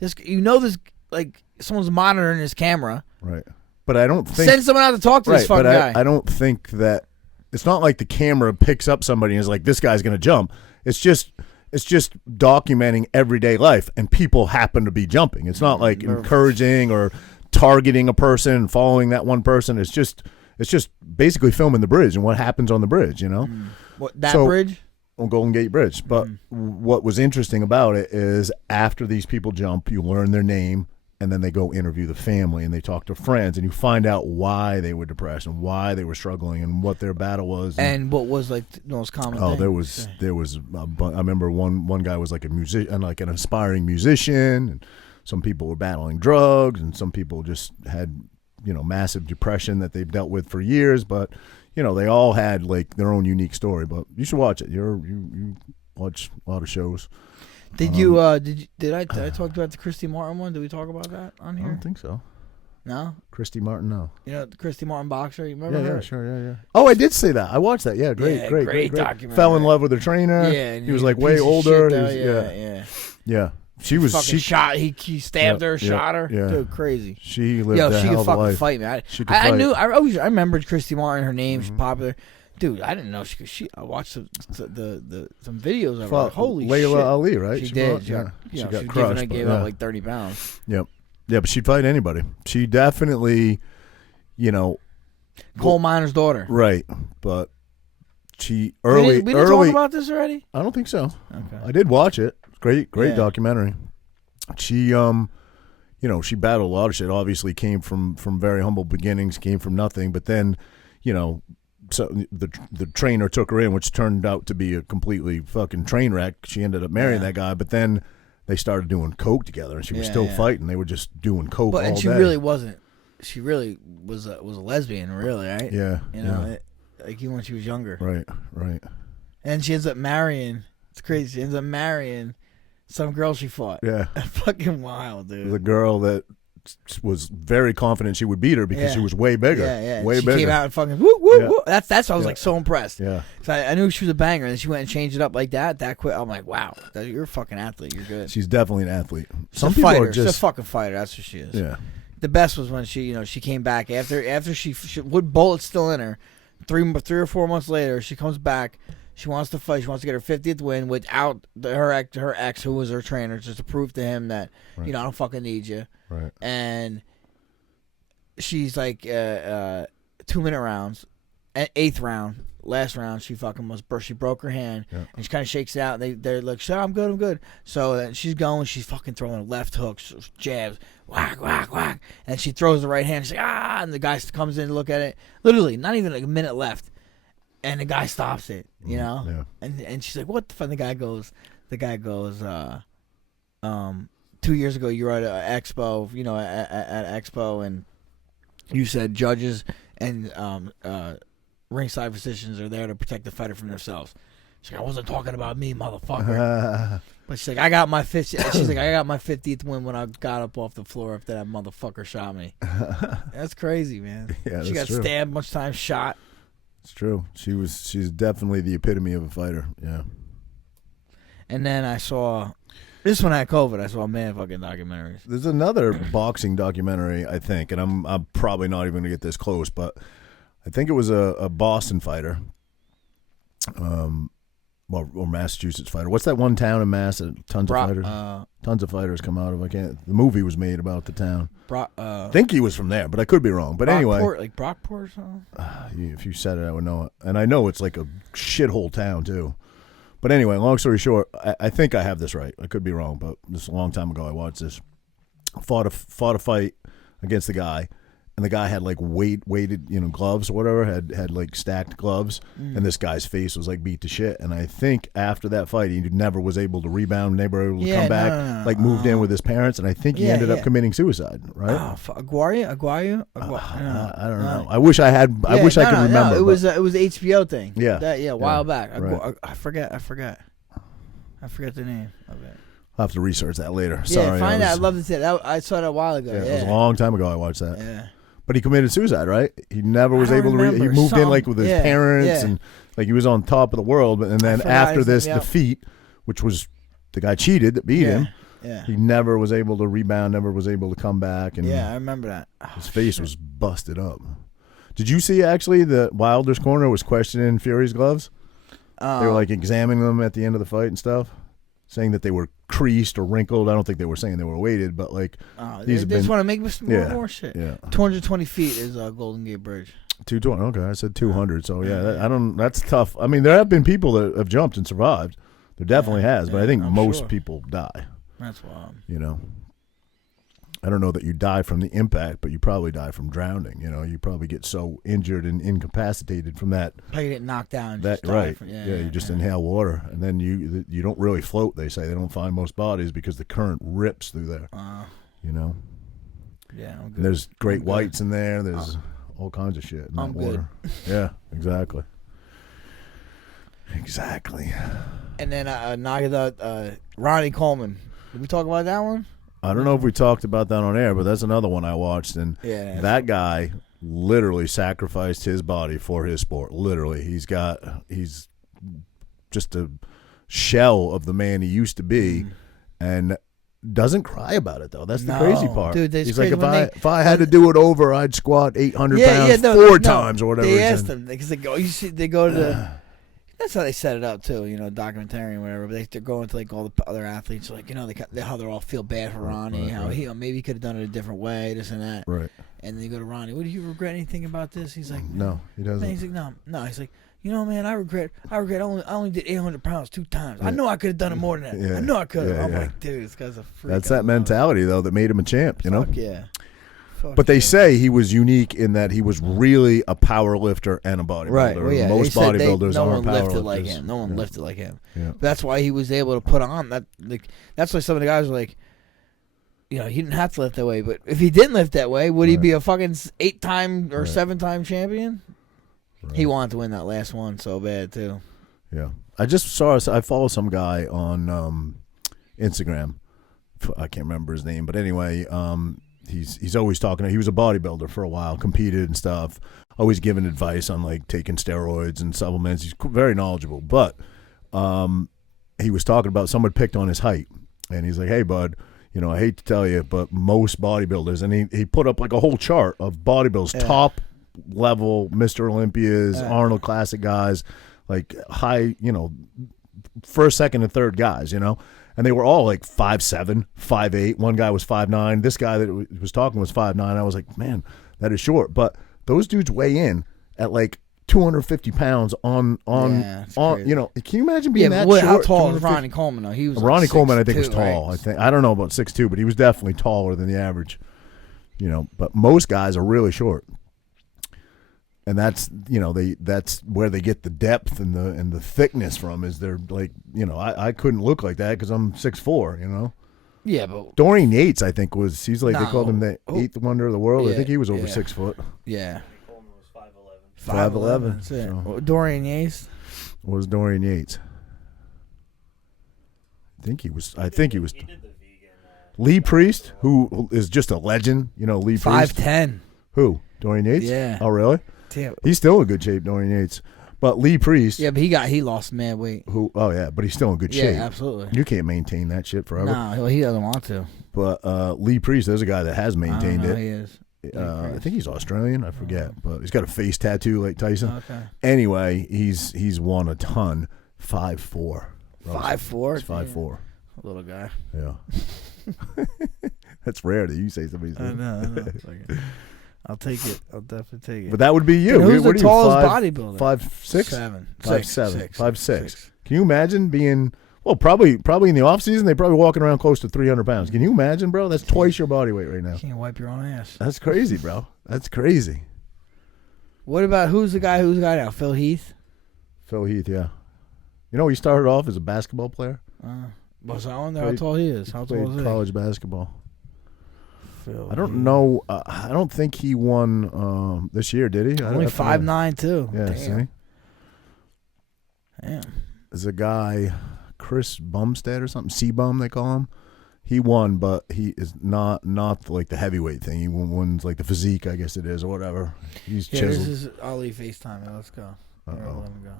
this like someone's monitoring his camera, right? But I don't think send someone out to talk to this fucking guy. I don't think that it's not like the camera picks up somebody and is like, this guy's gonna jump. It's just documenting everyday life, and people happen to be jumping. It's not like encouraging or targeting a person and following that one person. It's just basically filming the bridge and what happens on the bridge. What bridge? On Golden Gate Bridge. But what was interesting about it is after these people jump, you learn their name, and then they go interview the family, and they talk to friends, and you find out why they were depressed and why they were struggling and what their battle was. And what was like the most common thing? There was I remember one guy was like a musician, like an aspiring musician, and some people were battling drugs, and some people just had massive depression that they've dealt with for years, but they all had like their own unique story. But you should watch it. You watch a lot of shows. Did I talk about the Christy Martin one? Did we talk about that on here? I don't think so. No? Christy Martin, no. The Christy Martin boxer, you remember her? Yeah, sure, yeah. Oh, I did say that. I watched that. Yeah, great documentary. Fell in love with her trainer. Yeah, he was like way older. Yeah. She was shot. He stabbed her, shot her. Yeah. Dude, crazy. She lived a hell of a life. Fight, man. She could fight. I remembered Christy Martin. Her name, she's popular. Dude, I didn't know I watched some videos of her. Holy Layla shit. Ali, right? She did. She got crushed. She gave out like 30 pounds. Yep. Yeah, but she'd fight anybody. She definitely, coal miner's daughter. Right, but she we didn't talk about this already? I don't think so. Okay. I did watch it. Great documentary. She she battled a lot of shit. Obviously came from very humble beginnings, came from nothing, but then, so the trainer took her in, which turned out to be a completely fucking train wreck. She ended up marrying that guy, but then they started doing coke together, and she was still fighting. They were just doing coke all day. And she really wasn't. She really was a lesbian, really, right? Yeah. Like even when she was younger. Right. And she ends up marrying. It's crazy. She ends up marrying Some girl she fought. Yeah. Fucking wild, dude. The girl that was very confident she would beat her because she was way bigger. Yeah. Way she bigger. came out and fucking woo, woo, Yeah. woo. That's why I was like so impressed. Yeah. So I knew she was a banger, and then she went and changed it up like that quick. I'm like, wow, you're a fucking athlete. You're good. She's definitely an athlete. Some people are just... She's a fucking fighter. That's what she is. Yeah. The best was when she came back after she with bullets still in her. 3 or 4 months later, she comes back. She wants to fight. She wants to get her 50th win without her ex, who was her trainer, just to prove to him that I don't fucking need you. Right. And she's like 2-minute rounds. 8th round, last round, she broke her hand, and she kind of shakes it out. And they're like, "Shut up, I'm good." So she's going. She's fucking throwing left hooks, jabs, whack, whack, whack, and she throws the right hand. She's like, ah, and the guy comes in to look at it. Literally, not even like a minute left. And the guy stops it, Yeah. And she's like, "What the fuck?" The guy goes, 2 years ago you were at an expo, at expo, and you said judges and ringside physicians are there to protect the fighter from themselves." She's like, "I wasn't talking about me, motherfucker." But she's like, I got my 50th win when I got up off the floor after that motherfucker shot me. That's crazy, man. Yeah, she got stabbed much times, shot. It's true. She's definitely the epitome of a fighter. Yeah. And then I saw this when I had COVID. I saw fucking documentaries. There's another boxing documentary, I think, and I'm probably not even gonna get this close, but I think it was a Boston fighter, or Massachusetts fighter. What's that one town in Mass that tons of fighters come out of? The movie was made about the town. I think he was from there, but I could be wrong. But anyway, like Brockport or something. If you said it, I would know it. And I know it's like a shithole town too. But anyway, long story short, I think I have this right. I could be wrong, but this is a long time ago I watched this. Fought a fight against the guy, and the guy had like weighted gloves or whatever, had like stacked gloves, and this guy's face was like beat to shit. And I think after that fight, he never was able to rebound, never able to come back. Like moved in with his parents, and I think he ended up committing suicide. Right? Aguayo? I don't know. I wish I had. I wish I could remember. No, it was HBO thing. Yeah, a while back. Right. I forget the name of it. I'll have to research that later. Yeah, Sorry, find out. I'd love to see it. I saw it a while ago. It was a long time ago I watched that. Yeah. But he committed suicide, right? He never was able to. He moved in like with his parents, and like he was on top of the world. And then after this defeat, which was the guy cheated that beat him, he never was able to rebound, never was able to come back. And I remember that. His face was busted up. Did you see actually that Wilder's corner was questioning Fury's gloves? They were like examining them at the end of the fight and stuff, saying that they were creased or wrinkled. I don't think they were saying they were weighted, but like they just want to make more shit. Yeah, 220 feet is Golden Gate Bridge. 220. Okay, I said 200. So that's tough. I mean, there have been people that have jumped and survived. There definitely has, but I think most people die. That's wild. I don't know that you die from the impact, but you probably die from drowning. You probably get so injured and incapacitated from that. Probably get knocked down. Right. You just inhale water, and then you don't really float. They say they don't find most bodies because the current rips through there. Yeah. And there's great whites in there. There's all kinds of shit in that water. Yeah, exactly. Exactly. And then Ronnie Coleman. Did we talk about that one? I don't know if we talked about that on air, but that's another one I watched. And that guy literally sacrificed his body for his sport. Literally. He's just a shell of the man he used to be, and doesn't cry about it, though. That's the crazy part. Dude, he's like, if I had to do it over, I'd squat 800 pounds four times or whatever. They asked him, because they go to the... That's how they set it up too, documentary and whatever. But they're going to like all the other athletes, like how they all feel bad for Ronnie, he maybe he could have done it a different way, this and that. Right. And then you go to Ronnie. Do you regret anything about this? He's like, no, he doesn't. He's like, no. He's like, man, I regret. I only did 800 pounds 2 times. I know I could have done it more than that. I know I could have. I'm like, dude, this guy's a freak. That's that mentality though that made him a champ. Fuck yeah. But they say he was unique in that he was really a power lifter and a bodybuilder. Right. Well, yeah. Most bodybuilders aren't power lifters. like him. No one lifted like him. Yeah. But that's why he was able to put on that. Like, that's why some of the guys were like, he didn't have to lift that way. But if he didn't lift that way, would he be a fucking 8-time or 7-time champion? Right. He wanted to win that last one so bad too. Yeah. I follow some guy on Instagram. I can't remember his name, but anyway, he's always talking. He was a bodybuilder for a while, competed and stuff. Always giving advice on like taking steroids and supplements. He's very knowledgeable, but he was talking about someone picked on his height, and he's like, "Hey, bud, you know, I hate to tell you, but most bodybuilders," and he put up like a whole chart of bodybuilders, top level Mr. Olympias, Arnold Classic guys, like high, you know, first, second, and third guys, you know. And they were all like 5'7", 5'8". One guy was 5'9". This guy that was talking was 5'9". I was like, man, that is short. But those dudes weigh in at like 250 pounds on you know. Can you imagine being that short? How tall was Ronnie Coleman though? He was Ronnie like Coleman, I think, was 6'2", tall. right? I don't know about 6'2", but he was definitely taller than the average. You know, but most guys are really short. And that's, you know, that's where they get the depth and the thickness from, is they're like, you know, I couldn't look like that because I'm 6'4", you know. Yeah, but Dorian Yates, I think, he's like, they called him the eighth wonder of the world. I think he was over 6 foot. Yeah. Coleman was 5'11". 5'11". So. Dorian Yates. What was Dorian Yates? I think he was. He did the vegan. Lee Priest, who is just a legend. You know, Lee Priest. 5'10". Who? Dorian Yates? Yeah. Oh, really? Damn. He's still in good shape, Dorian Yates. But Lee Priest. Yeah, but he lost mad weight. Oh, yeah, but he's still in good shape. Yeah, absolutely. You can't maintain that shit forever. No, he doesn't want to. But Lee Priest, there's a guy that has maintained it. He is. I think he's Australian. I forget. But he's got a face tattoo like Tyson. Okay. Anyway, he's won a ton. 5'4". 5'4"? He's 5'4". Little guy. Yeah. That's rare that you say somebody's name. I know. I'll take it. I'll definitely take it. But that would be you. And who's What the are you, tallest bodybuilder? 5'6"? 7. 5'7". 5'6". Six. Can you imagine being, well, probably in the off season, they're probably walking around close to 300 pounds. Can you imagine, bro? That's twice your body weight right now. You can't wipe your own ass. That's crazy, bro. That's crazy. What about who's the guy now? Phil Heath? Phil Heath, yeah. You know, he started off as a basketball player. So I wonder how tall he is. How tall is he? College basketball. Phil I don't Heath. know. I don't think he won this year, did he? Only 5'9" too. Yeah, Damn. see? Damn. There's a guy, Chris Bumstead or something, C-Bum they call him. He won, but he is not like the heavyweight thing. He wins like the physique, I guess it is, or whatever. He's chiseled. This is Ali FaceTime. Let's go. Let him go.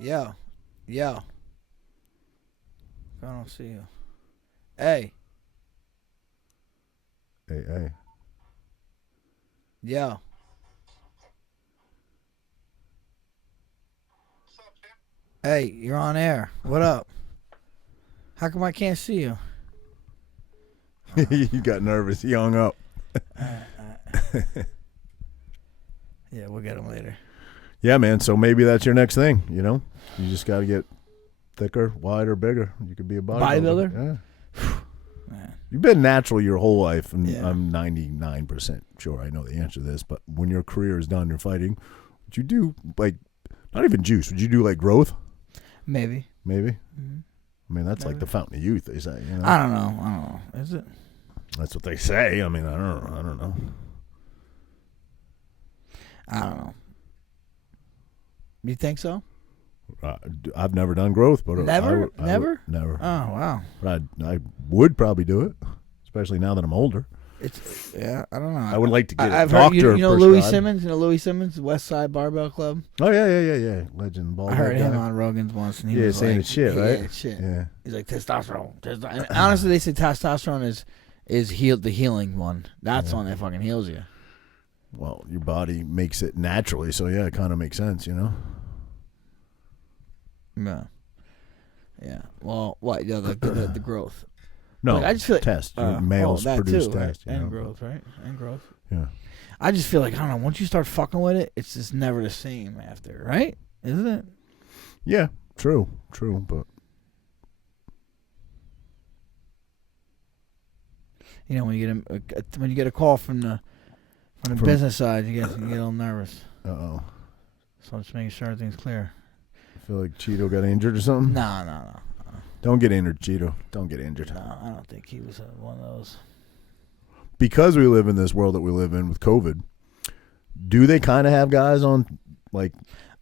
Yo. I don't see you. Hey. Hey. Yo. Hey, you're on air. What up? How come I can't see you? You got nervous. He hung up. Yeah, we'll get him later. Yeah, man. So maybe that's your next thing, you know? You just got to get thicker, wider, bigger. You could be a bodybuilder. Yeah. Man. You've been natural your whole life, and Yeah. I'm 99% sure I know the answer to this, but when your career is done, you're fighting, would you do, like, not even juice, would you do, like, growth? Maybe. Maybe? Mm-hmm. I mean, that's like the fountain of youth, they say, you know? I don't know. Is it? That's what they say. I mean, I don't know. I don't know. You think so? I've never done growth, but Never? never. Oh, wow. But I would probably do it, especially now that I'm older. I don't know. I would like to get I've a doctor. heard, you know Louis prescribed. Simmons? You know Louis Simmons, West Side Barbell Club? Oh yeah. Legend ball. I heard guy. him on Rogan's once, and he was saying like, it's shit, right? Yeah, it's shit. Yeah. He's like testosterone. And honestly, they say testosterone is the healing one. That's one that fucking heals you. Well, your body makes it naturally, so yeah, it kind of makes sense, you know. Yeah. Well, what? Yeah, the growth. No, Like, I just feel like test. Males that produce too, right? test, you and know. growth, right? And growth. Yeah. I just feel like, I don't know, once you start fucking with it, it's just never the same after, right? Isn't it? Yeah, true, but You know, when you get a call from the business side, you get a little nervous. uh-oh. So I'm just making sure everything's clear. I feel like Cheeto got injured or something. No. Don't get injured, Cheeto. Don't get injured. No, I don't think he was one of those. Because we live in this world that we live in with COVID, do they kind of have guys on, like,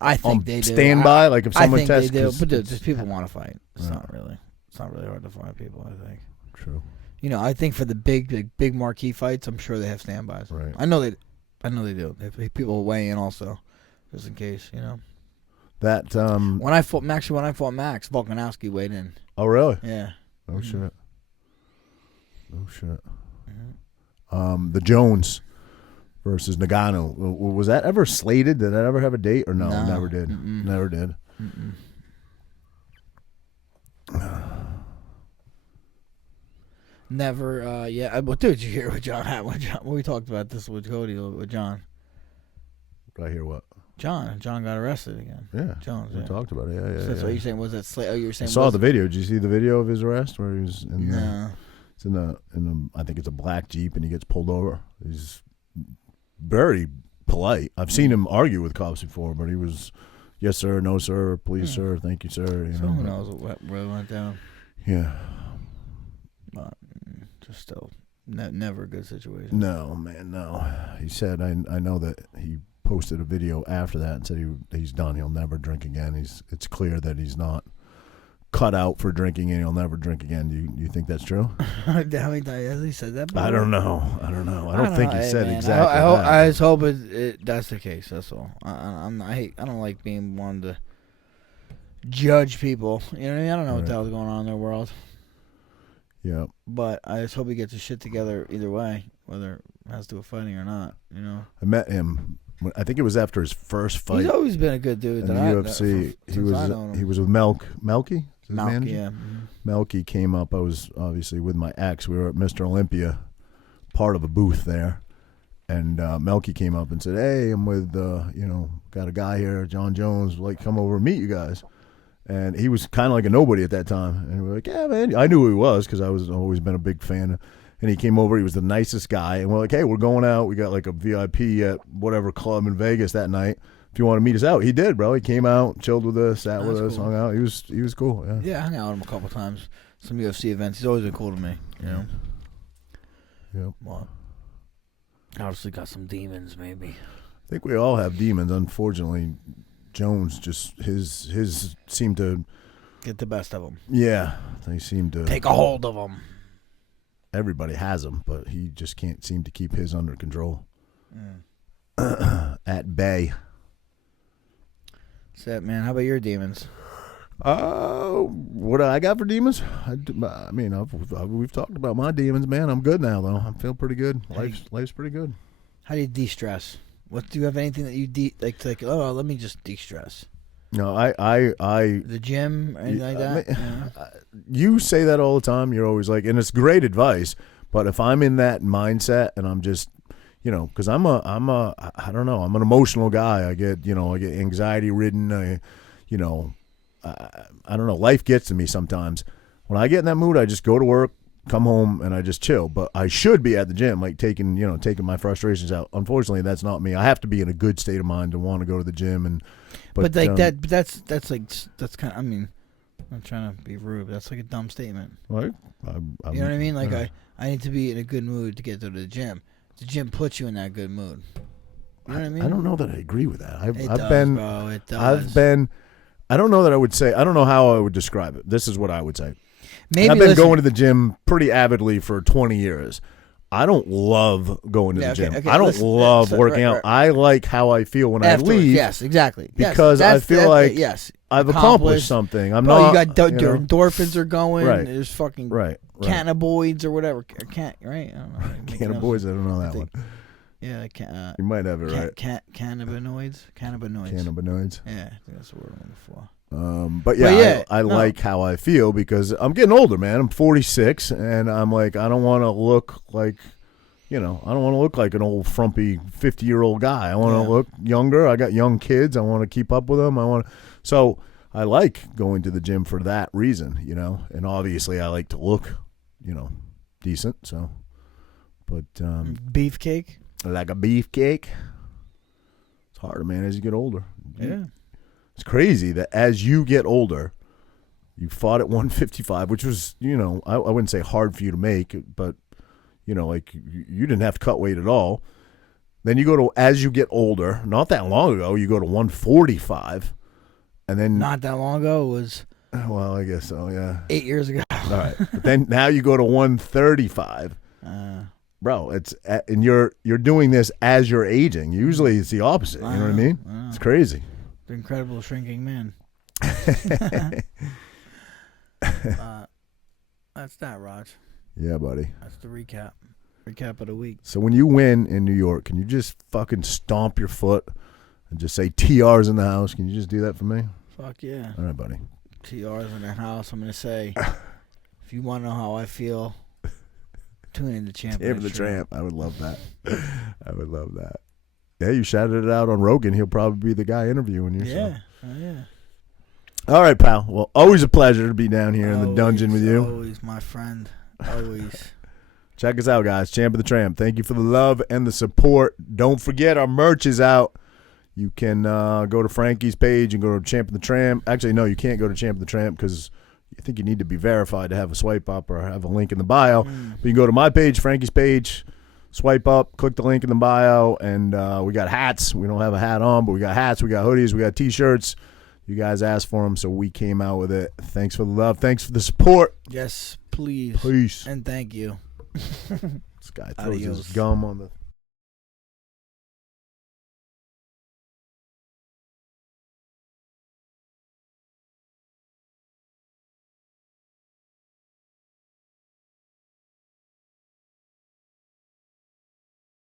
I think they do. Standby, like if someone I think tests. they do, but dude, just people want to fight. It's Yeah. not really. It's not really hard to find people. I think. True. You know, I think for the big marquee fights, I'm sure they have standbys. Right. I know they do. They have people weigh in also, just in case. You know. That When I fought Max, Volkanovski weighed in. Oh really? Yeah. Oh shit. Oh shit. Mm-hmm. The Jones versus Nagano. Was that ever slated? Did that ever have a date or no? Never did. Mm-mm. Never did. Mm-mm. Never. Yeah. What did you hear with John? When we talked about this with Cody a little bit with John. Did I hear what? John got arrested again. Yeah. Jones. We Yeah. talked about it. Yeah. So that's what you're saying. Was that slate? Oh, you were I saying. saw the video. Did you see the video of his arrest where he was in the? No. It's in the I think it's a black Jeep and he gets pulled over. He's very polite. I've seen him argue with cops before, but he was, yes sir, no sir, please sir, thank you sir. You So know, who knows what really went down? Yeah. But just still, never a good situation. No, man, no. He said, I know that he posted a video after that and said he's done. He'll never drink again. It's clear that he's not cut out for drinking and he'll never drink again. Do you think that's true? How many times has he said that? I don't know. I don't think he said man. exactly that. I just hope that's the case. That's all. I don't like being one to judge people. You know what I mean? I don't know what the hell's going on in their world. Yeah. But I just hope he gets his shit together either way, whether it has to do with fighting or not. You know. I met him. I think it was after his first fight. He's always been a good dude. in the UFC. He was with Melky. Malky, yeah. Melky came up. I was obviously with my ex. We were at Mr. Olympia, part of a booth there, and Melky came up and said, "Hey, I'm with got a guy here, John Jones. Like, come over and meet you guys." And he was kind of like a nobody at that time. And we were like, "Yeah, man." I knew who he was because I was always been a big fan. And he came over. He was the nicest guy. And we're like, "Hey, we're going out. We got like a VIP at whatever club in Vegas that night. If you want to meet us out." He did, bro. He came out, chilled with us, sat with us, hung out. He was cool. Yeah. Yeah, I hung out with him a couple times. Some UFC events. He's always been cool to me. You know. Yep. Well, obviously got some demons, maybe. I think we all have demons. Unfortunately, Jones just his seemed to get the best of them. Yeah, they seem to take a hold of them. Everybody has them, but he just can't seem to keep his under control. At bay. That's it, man. How about your demons? What I got for demons? I mean, we've talked about my demons, man. I'm good now, though. I feel pretty good. Life's pretty good. How do you de-stress? What do you have anything that you like? Oh, let me just de-stress. No, I the gym or anything like that. You say that all the time. You're always like, and it's great advice. But if I'm in that mindset and I'm just, because I don't know, I'm an emotional guy. I get anxiety ridden. I don't know. Life gets to me sometimes. When I get in that mood, I just go to work, come home, and I just chill. But I should be at the gym, like taking my frustrations out. Unfortunately, that's not me. I have to be in a good state of mind to want to go to the gym. But that's kind of. I mean, I'm trying to be rude, but that's like a dumb statement. Right? You know what I mean? Like I need to be in a good mood to get to the gym. The gym puts you in that good mood. You know what I mean? I don't know that I agree with that. It does. I don't know that I would say. I don't know how I would describe it. This is what I would say. Maybe I've been going to the gym pretty avidly for 20 years. I don't love going to the gym. I don't love working out. I like how I feel when I leave. Yes, exactly. Because I feel like I've accomplished something. I'm not. You got endorphins are going. Right. There's fucking right. cannabinoids or whatever. Right? I don't know. Cannabinoids. I don't know that one. Yeah, you might have it right. Cannabinoids. Yeah, I think that's the word I'm looking for. But I like how I feel because I'm getting older, man. I'm 46, and I'm like, I don't want to look like, I don't want to look like an old frumpy 50-year-old guy. I want to look younger. I got young kids. I want to keep up with them. So I like going to the gym for that reason, and obviously I like to look, decent. So, but beefcake, like a beefcake. It's harder, man, as you get older. Yeah. It's crazy that as you get older, you fought at 155, which was, I wouldn't say hard for you to make, but, like you didn't have to cut weight at all. Then you go to, as you get older, not that long ago, you go to 145. And then. Not that long ago. It was. Well, I guess so, yeah. 8 years ago. All right. But then now you go to 135. Bro, and you're doing this as you're aging. Usually it's the opposite. You know what I mean? It's crazy. The incredible shrinking man. That's that, Raj. Yeah, buddy. That's the recap. Recap of the week. So when you win in New York, can you just fucking stomp your foot and just say TR's in the house? Can you just do that for me? Fuck yeah. All right, buddy. TR's in their house. I'm going to say, if you want to know how I feel, tune in to Champ. The Tramp. I would love that. I would love that. Yeah, you shouted it out on Rogan. He'll probably be the guy interviewing you. Yeah. So. Oh, yeah. All right, pal. Well, always a pleasure to be down here in the dungeon with you. Always, my friend. Always. Check us out, guys. Champ of the Tramp. Thank you for the love and the support. Don't forget, our merch is out. You can go to Frankie's page and go to Champ of the Tramp. Actually, no, you can't go to Champ of the Tramp because I think you need to be verified to have a swipe up or have a link in the bio. But you can go to my page, Frankie's page, swipe up, click the link in the bio, and we got hats. We don't have a hat on, but we got hats, we got hoodies, we got T-shirts. You guys asked for them, so we came out with it. Thanks for the love. Thanks for the support. Yes, please. Peace. And thank you. This guy throws his Adios. gum on the